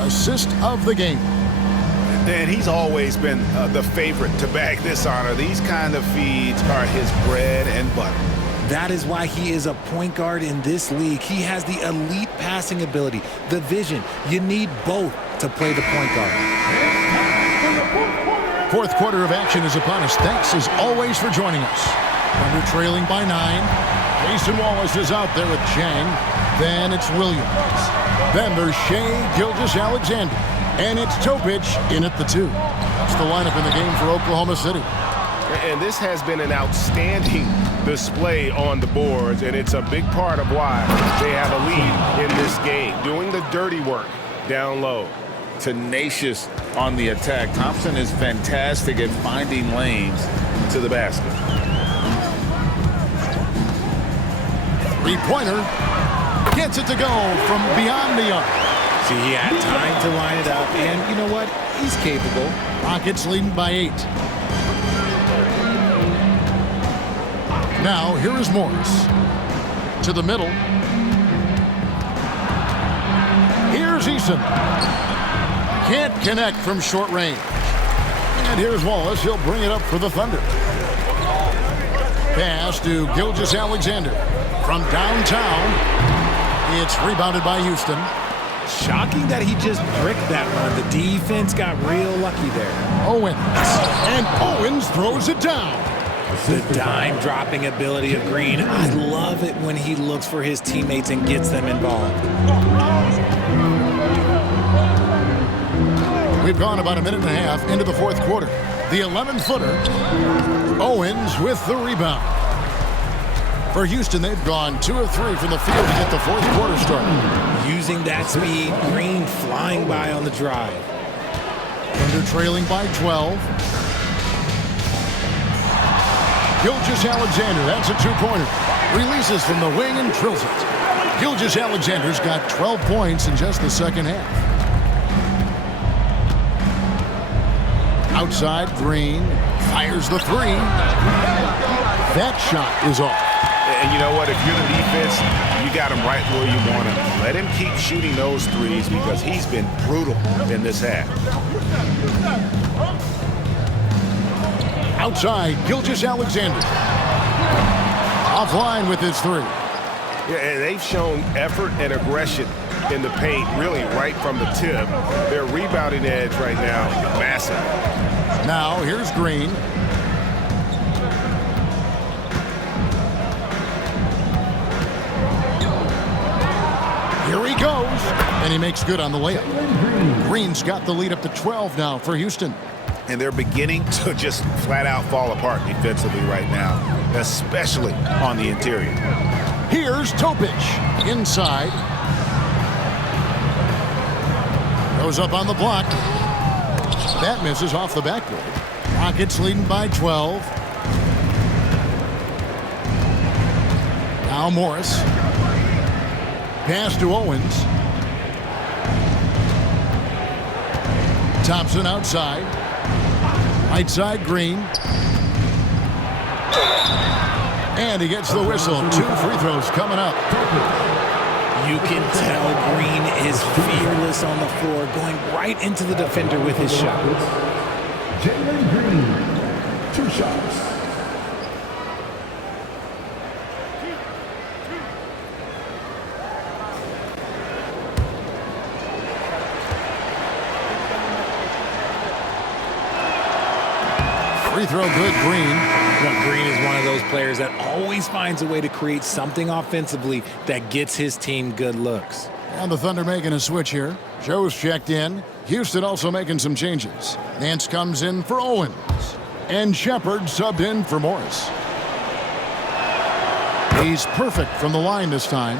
assist of the game. And he's always been the favorite to bag this honor. These kind of feeds are his bread and butter. That is why he is a point guard in this league. He has the elite passing ability, the vision. You need both to play the point guard. Fourth quarter of action is upon us. Thanks as always for joining us. Thunder trailing by 9. Jason Wallace is out there with Chang. Then it's Williams. Then there's Shai Gilgeous-Alexander. And it's Topic in at the 2. That's the lineup in the game for Oklahoma City. And this has been an outstanding display on the boards, and it's a big part of why they have a lead in this game. Doing the dirty work down low. Tenacious on the attack. Thompson is fantastic at finding lanes to the basket. Three-pointer. Gets it to go from beyond the arc. See, he had time to line it up, and you know what? He's capable. Rockets leading by 8. Now, here is Morris. To the middle. Here's Eason. Can't connect from short range. And here's Wallace. He'll bring it up for the Thunder. Pass to Gilgeous-Alexander. From downtown. It's rebounded by Houston. Shocking that he just bricked that run. The defense got real lucky there. Owens. And Owens throws it down. The dime-dropping ability of Green. I love it when he looks for his teammates and gets them involved. We've gone about a minute and a half into the fourth quarter. The 11-footer. Owens with the rebound. For Houston, they've gone 2 of 3 from the field to get the fourth quarter started. Using that speed, Green flying by on the drive. Thunder trailing by 12. Gilgeous-Alexander, that's a 2-pointer. Releases from the wing and drills it. Gilgeous-Alexander's got 12 points in just the second half. Outside, Green fires the 3. That shot is off. And you know what? If you're the defense, you got him right where you want him. Let him keep shooting those threes because he's been brutal in this half. Outside, Gilgeous-Alexander. Offline with his 3. Yeah, and they've shown effort and aggression in the paint, really right from the tip. Their rebounding edge right now, massive. Now, here's Green. Here he goes, and he makes good on the layup. Green's got the lead up to 12 now for Houston. And they're beginning to just flat out fall apart defensively right now, especially on the interior. Here's Topic inside. Goes up on the block. That misses off the backboard. Rockets leading by 12. Now Morris. Pass to Owens. Thompson outside. Right side, Green. And he gets the whistle. 2 free throws coming up. You can tell Green is fearless on the floor, going right into the defender with his shot. Jalen Green, 2 shots. Free throw good, Green. Well, Green is one of those players that always finds a way to create something offensively that gets his team good looks. And the Thunder making a switch here. Joe's checked in. Houston also making some changes. Nance comes in for Owens. And Shepard subbed in for Morris. He's perfect from the line this time.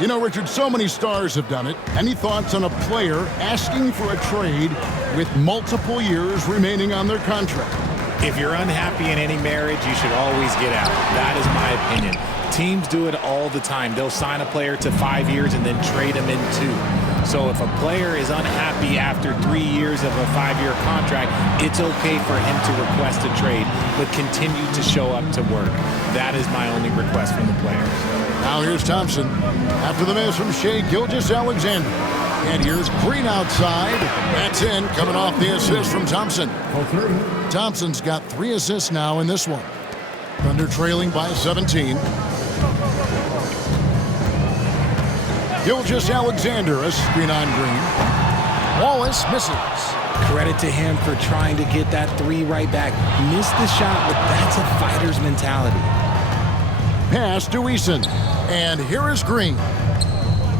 You know, Richard, so many stars have done it. Any thoughts on a player asking for a trade with multiple years remaining on their contract? If you're unhappy in any marriage, you should always get out. That is my opinion. Teams do it all the time. They'll sign a player to 5 years and then trade him in 2. So if a player is unhappy after 3 years of a 5-year contract, it's okay for him to request a trade, but continue to show up to work. That is my only request from the players. Now here's Thompson. After the miss from Shai Gilgeous-Alexander. And here's Green outside. That's in, coming off the assist from Thompson. Thompson's got 3 assists now in this one. Thunder trailing by 17. Gilgeous-Alexander, a screen on Green. Wallace misses. Credit to him for trying to get that 3 right back. Missed the shot, but that's a fighter's mentality. Pass to Eason. And here is Green.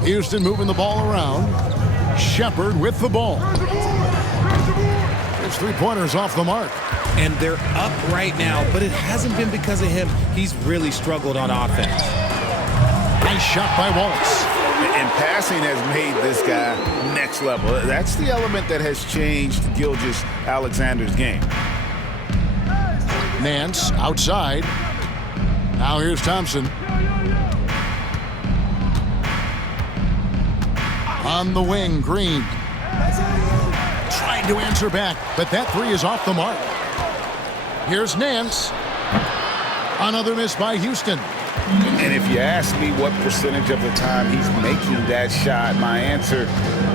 Houston moving the ball around. Shepard with the ball. His 3-pointers off the mark. And they're up right now, but it hasn't been because of him. He's really struggled on offense. Nice shot by Wallace. And passing has made this guy next level. That's the element that has changed Gilgeous-Alexander's game. Nance outside. Now here's Thompson. On the wing, Green. Trying to answer back, but that 3 is off the mark. Here's Nance. Another miss by Houston. And if you ask me what percentage of the time he's making that shot, my answer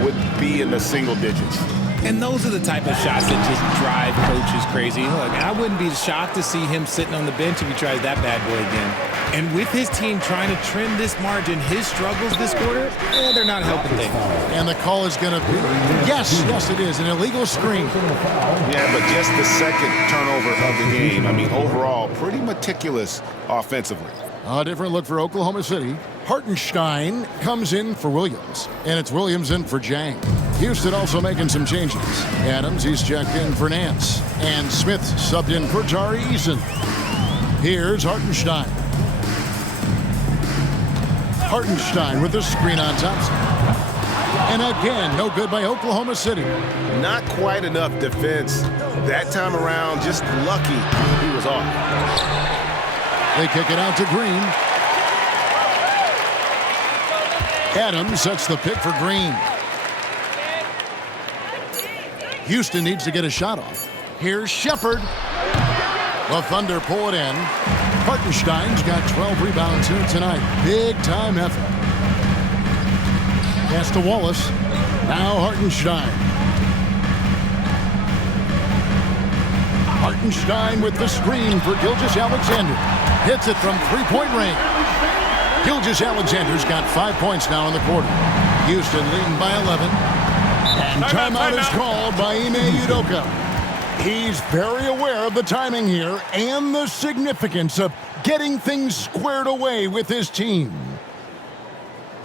would be in the single digits. And those are the type of shots that just drive coaches crazy. Look, I wouldn't be shocked to see him sitting on the bench if he tries that bad boy again. And with his team trying to trim this margin, his struggles this quarter, they're not helping things. And the call is going to be, yes, it is, an illegal screen. Yeah, but just the second turnover of the game. I mean, overall, pretty meticulous offensively. A different look for Oklahoma City. Hartenstein comes in for Williams, and it's Williams in for Jang. Houston also making some changes. Adams, he's checked in for Nance, and Smith subbed in for Tari Eason. Here's Hartenstein. Hartenstein with the screen on Thompson. And again, no good by Oklahoma City. Not quite enough defense. That time around, just lucky he was off. They kick it out to Green. Adams sets the pick for Green. Houston needs to get a shot off. Here's Shepard. The Thunder pull it in. Hartenstein's got 12 rebounds here tonight. Big time effort. Pass to Wallace. Now Hartenstein. Hartenstein with the screen for Gilgeous-Alexander. Hits it from 3-point range. Gilgeous-Alexander's got 5 points now in the quarter. Houston leading by 11. And timeout is called by Ime Udoka. He's very aware of the timing here and the significance of getting things squared away with his team.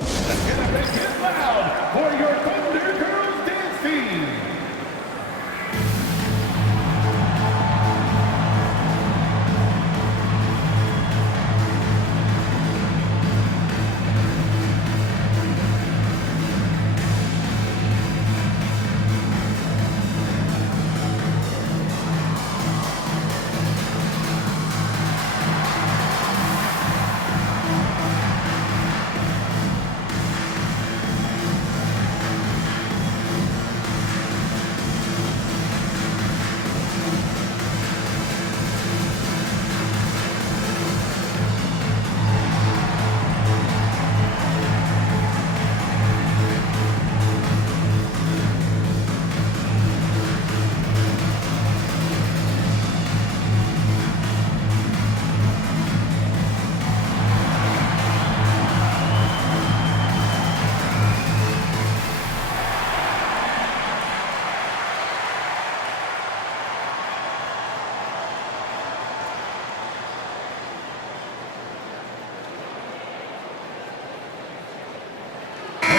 Get loud for your Thunder Girls dance team.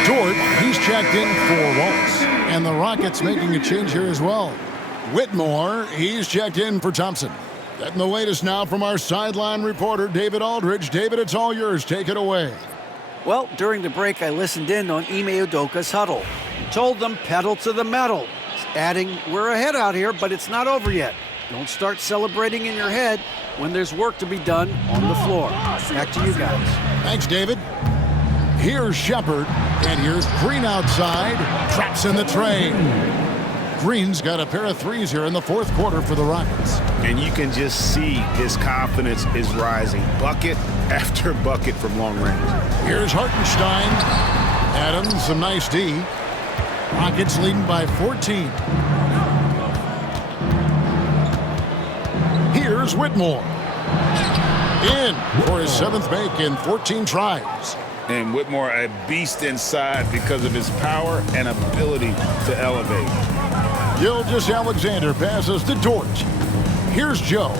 Dort, he's checked in for Wallace. And the Rockets making a change here as well. Whitmore, he's checked in for Thompson. Getting the latest now from our sideline reporter, David Aldridge. David, it's all yours. Take it away. Well, during the break, I listened in on Ime Udoka's huddle. He told them pedal to the metal, adding, we're ahead out here, but it's not over yet. Don't start celebrating in your head when there's work to be done on the floor. Back to you guys. Thanks, David. Here's Shepard, and here's Green outside. Traps in the tray. Green's got a pair of threes here in the fourth quarter for the Rockets. And you can just see his confidence is rising. Bucket after bucket from long range. Here's Hartenstein. Adams, some nice D. Rockets leading by 14. Here's Whitmore. In for his 7th make in 14 tries. And Whitmore, a beast inside because of his power and ability to elevate. Gilgeous-Alexander passes to Dort. Here's Joe.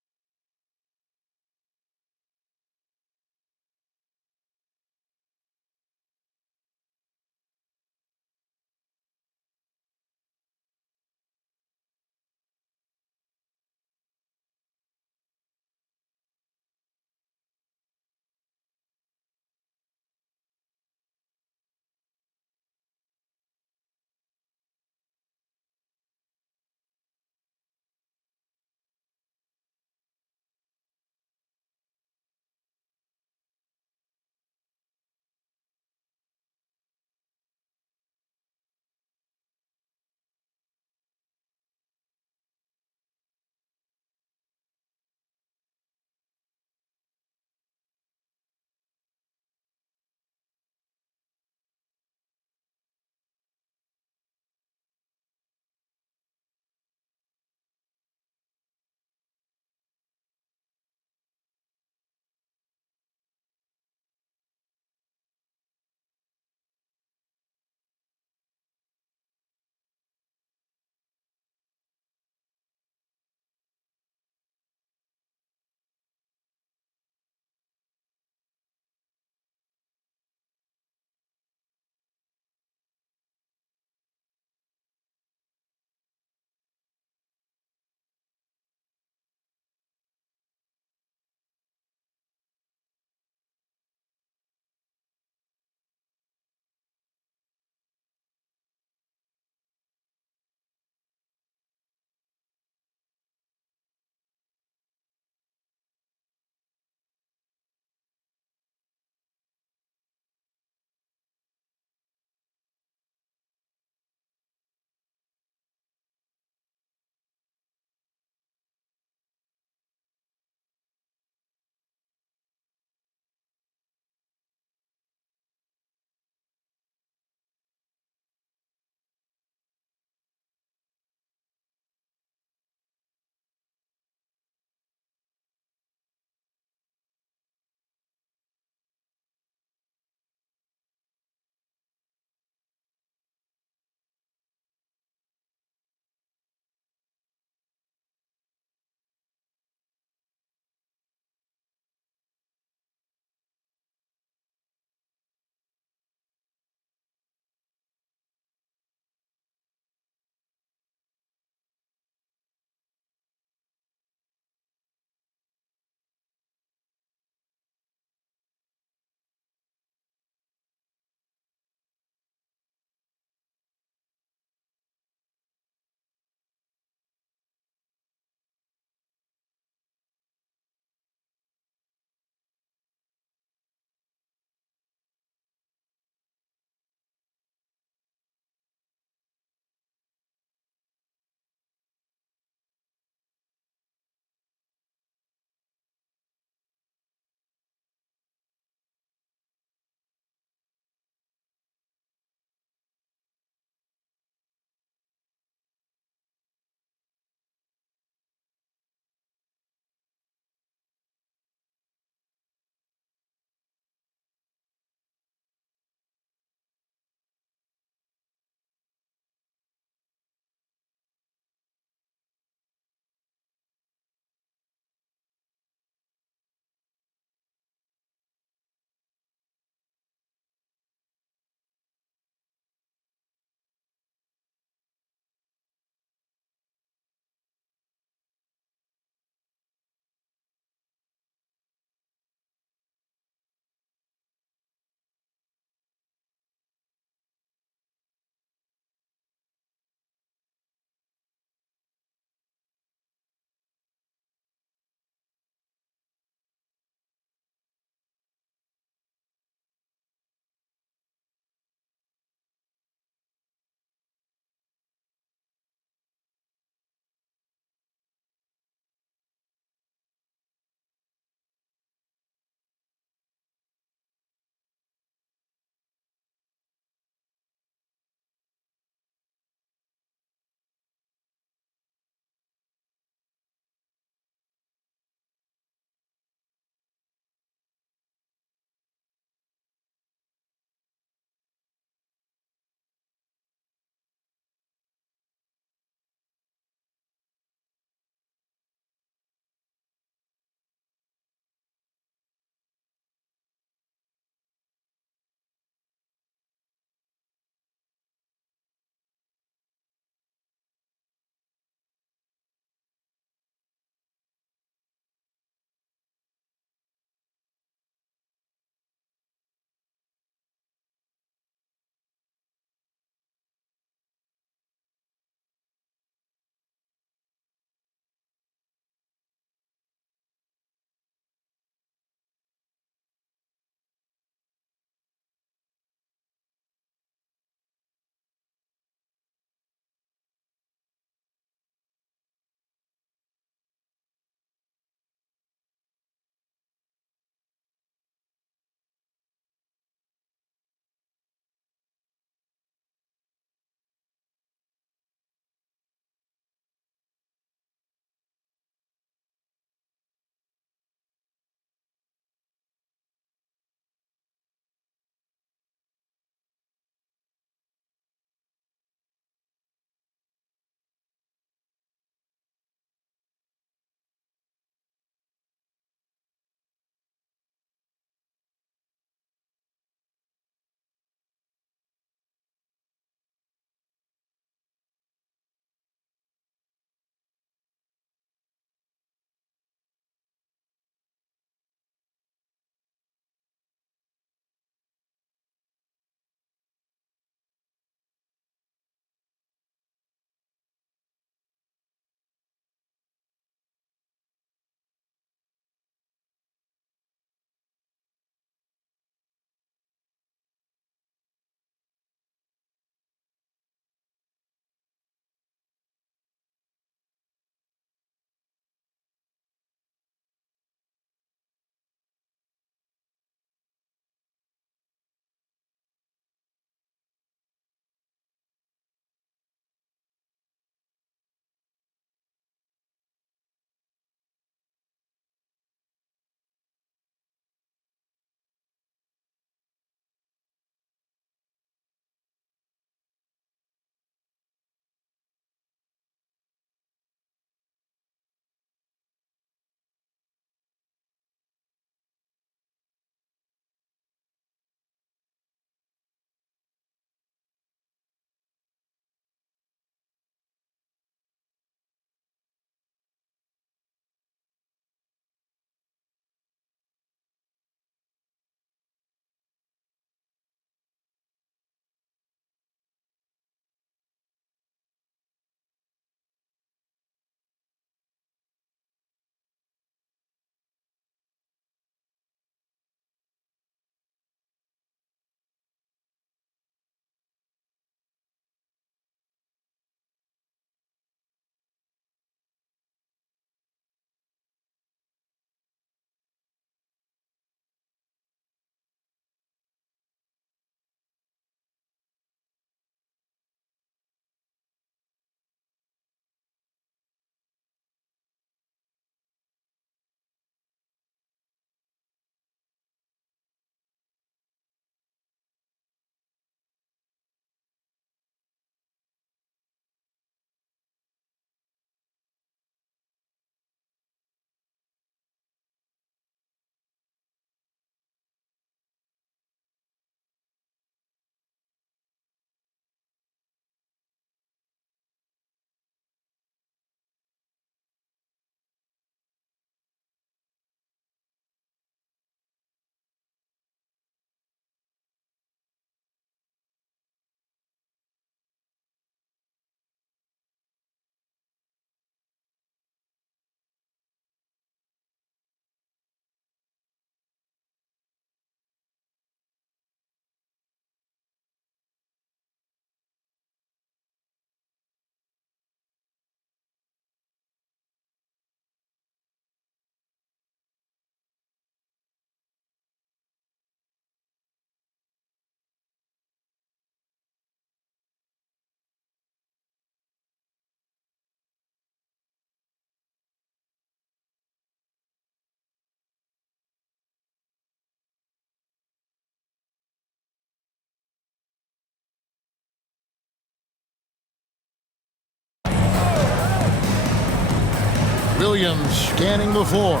Williams scanning the floor.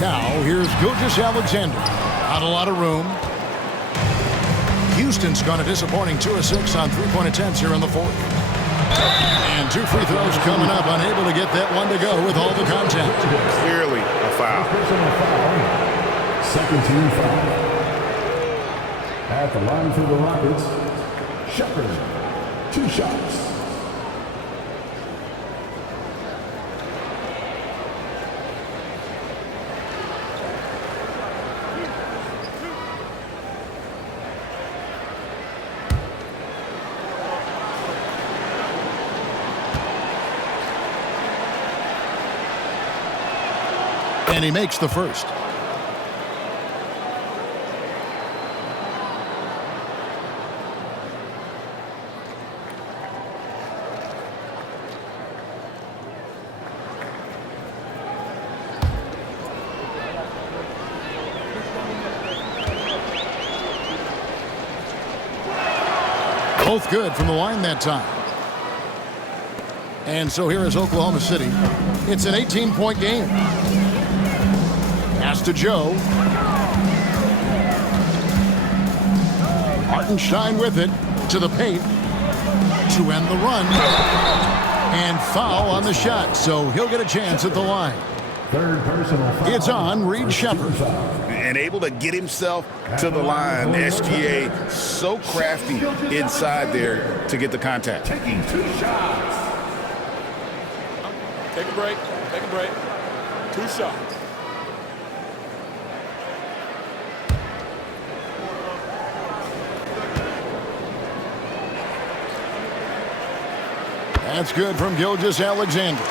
Now, here's Gilgeous-Alexander. Not a lot of room. Houston's gone a disappointing 2 of 6 on three-point attempts here in the fourth. And 2 free throws coming up, unable to get that one to go with all the contact. Clearly a foul. Second team foul. At the line for the Rockets, Shepherd, 2 shots. And he makes the first. Both good from the line that time. And so here is Oklahoma City. It's an 18-point game. Pass to Joe. Hartenstein with it to the paint to end the run. And foul on the shot, so he'll get a chance at the line. Third personal foul. It's on Reed Shepherd. And able to get himself to the line. SGA so crafty inside there to get the contact. Taking 2 shots. Take a break. Take a break. 2 shots. That's good from Gilgeous-Alexander.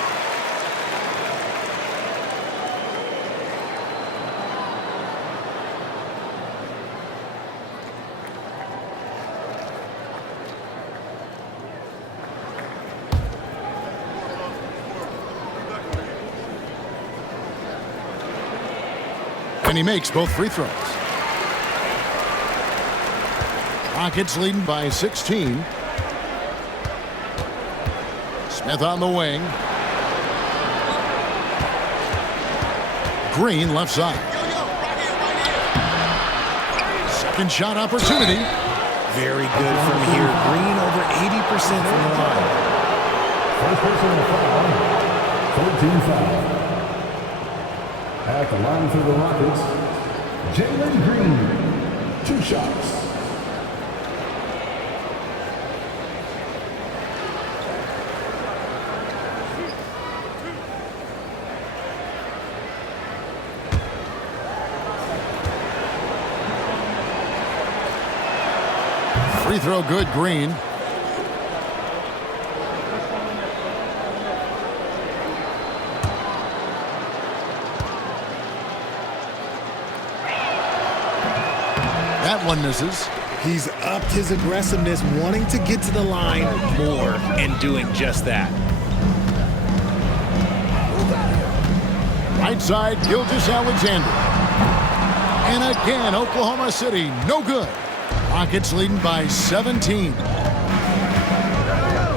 And he makes both free throws. Rockets leading by 16. Smith on the wing. Green left side. Second shot opportunity. Very good from here. Green over 80% from the line. First personal foul. 14 foul. At the line for the Rockets, Jalen Green, 2 shots. Free throw good, Green. That one misses. He's upped his aggressiveness, wanting to get to the line more and doing just that. Right side, Gilgeous-Alexander. And again, Oklahoma City, no good. Rockets leading by 17.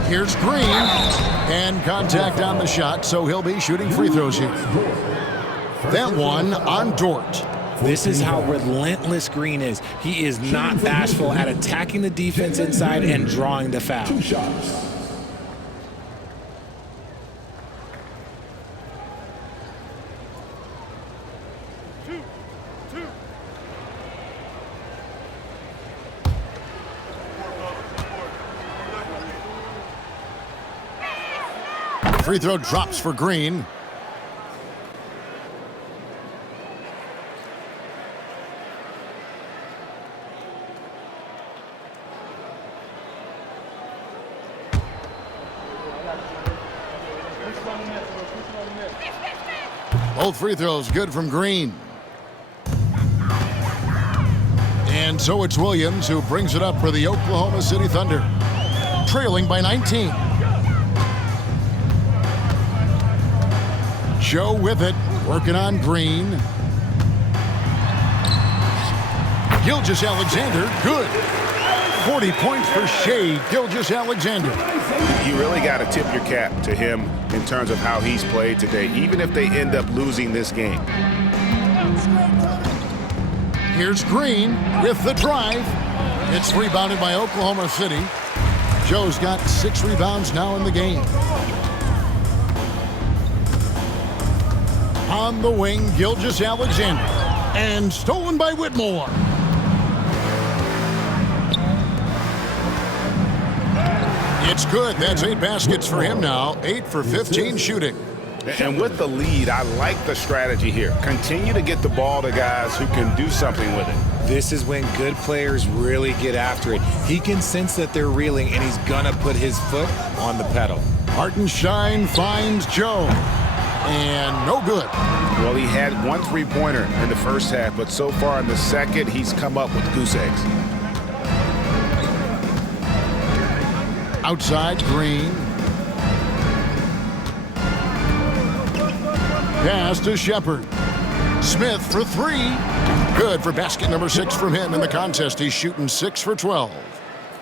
Here's Green. And contact on the shot, so he'll be shooting free throws here. That one on Dort. This is how relentless Green is. He is not bashful at attacking the defense inside and drawing the foul. 2 shots. Free throw drops for Green. Both free throws good from Green. And so it's Williams who brings it up for the Oklahoma City Thunder, trailing by 19. Joe with it, working on Green. Gilgeous-Alexander, good. 40 points for Shai Gilgeous-Alexander. You really got to tip your cap to him in terms of how he's played today, even if they end up losing this game. Here's Green with the drive. It's rebounded by Oklahoma City. Joe's got 6 rebounds now in the game. On the wing, Gilgeous-Alexander. And stolen by Whitmore. It's good. That's 8 baskets for him now. 8 for 15 shooting. And with the lead, I like the strategy here. Continue to get the ball to guys who can do something with it. This is when good players really get after it. He can sense that they're reeling, and he's going to put his foot on the pedal. Hartenstein finds Joe. And no good. Well, he had 1 3-pointer in the first half, but so far in the second, he's come up with goose eggs. Outside, Green. Pass to Shepard. Smith for 3. Good for basket number 6 from him in the contest. He's shooting 6 for 12.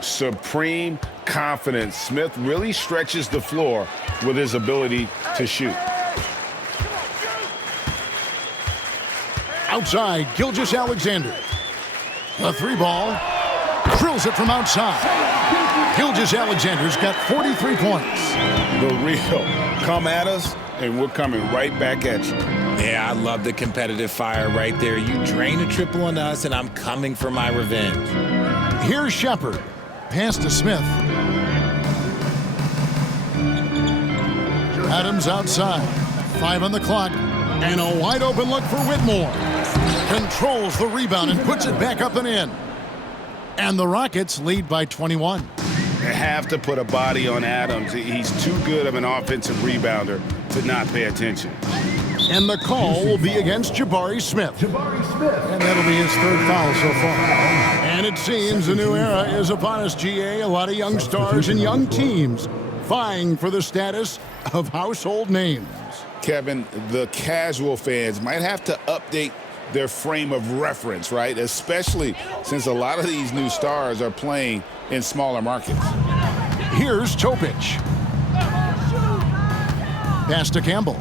Supreme confidence. Smith really stretches the floor with his ability to shoot. Outside, Gilgeous-Alexander. The 3-ball. Drills it from outside. Gilgeous-Alexander's got 43 points. The real. Come at us, and we're coming right back at you. Yeah, I love the competitive fire right there. You drain a triple on us, and I'm coming for my revenge. Here's Shepard. Pass to Smith. Adams outside. 5 on the clock. And a wide open look for Whitmore. Controls the rebound and puts it back up and in. And the Rockets lead by 21. They have to put a body on Adams. He's too good of an offensive rebounder to not pay attention. And the call will be against Jabari Smith. And that'll be his 3rd foul so far. And it seems a new era is upon us, GA. A lot of young stars and young teams vying for the status of household names. Kevin, the casual fans might have to update their frame of reference, right? Especially since a lot of these new stars are playing in smaller markets. Here's Topic. Pass to Campbell.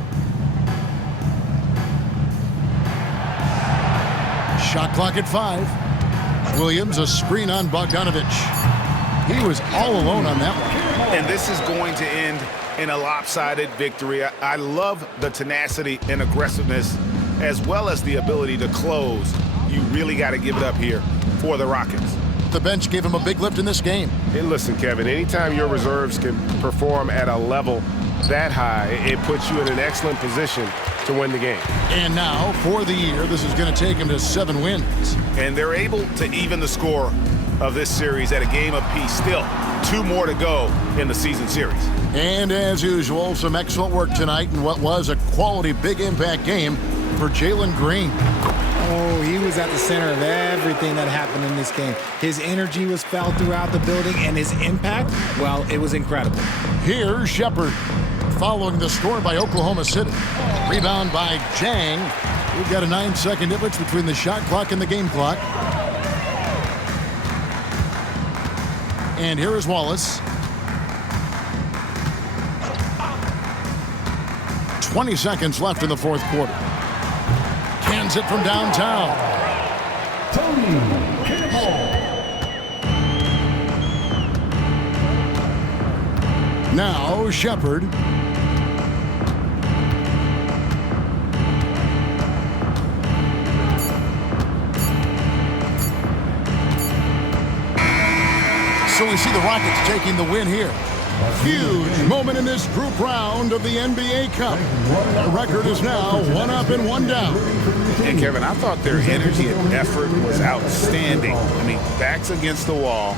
Shot clock at 5. Williams, a screen on Bogdanovich. He was all alone on that one. And this is going to end in a lopsided victory. I love the tenacity and aggressiveness as well as the ability to close. You really got to give it up here for the Rockets. The bench gave him a big lift in this game. Hey, listen, Kevin, anytime your reserves can perform at a level that high, it puts you in an excellent position to win the game. And now, for the year, this is going to take him to 7 wins. And they're able to even the score of this series at a game apiece. Still, 2 more to go in the season series. And as usual, some excellent work tonight in what was a quality big impact game for Jalen Green. Oh, he was at the center of everything that happened in this game. His energy was felt throughout the building, and his impact, well, it was incredible. Here's Shepard, following the score by Oklahoma City. Rebound by Jang. We've got a 9-second difference between the shot clock and the game clock. And here is Wallace. 20 seconds left in the 4th quarter. Cans it from downtown. Tony Campbell. Now Shepard. So we see the Rockets taking the win here. Huge moment in this group round of the NBA Cup. The record is now 1 up and 1 down. And Kevin, I thought their energy and effort was outstanding. I mean, backs against the wall,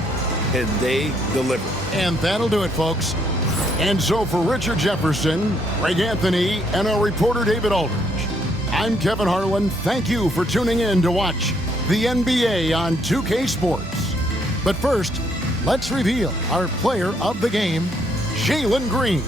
and they delivered. And that'll do it, folks. And so for Richard Jefferson, Greg Anthony, and our reporter David Aldridge, I'm Kevin Harlan. Thank you for tuning in to watch the NBA on 2K Sports. But first, let's reveal our player of the game, Jalen Green.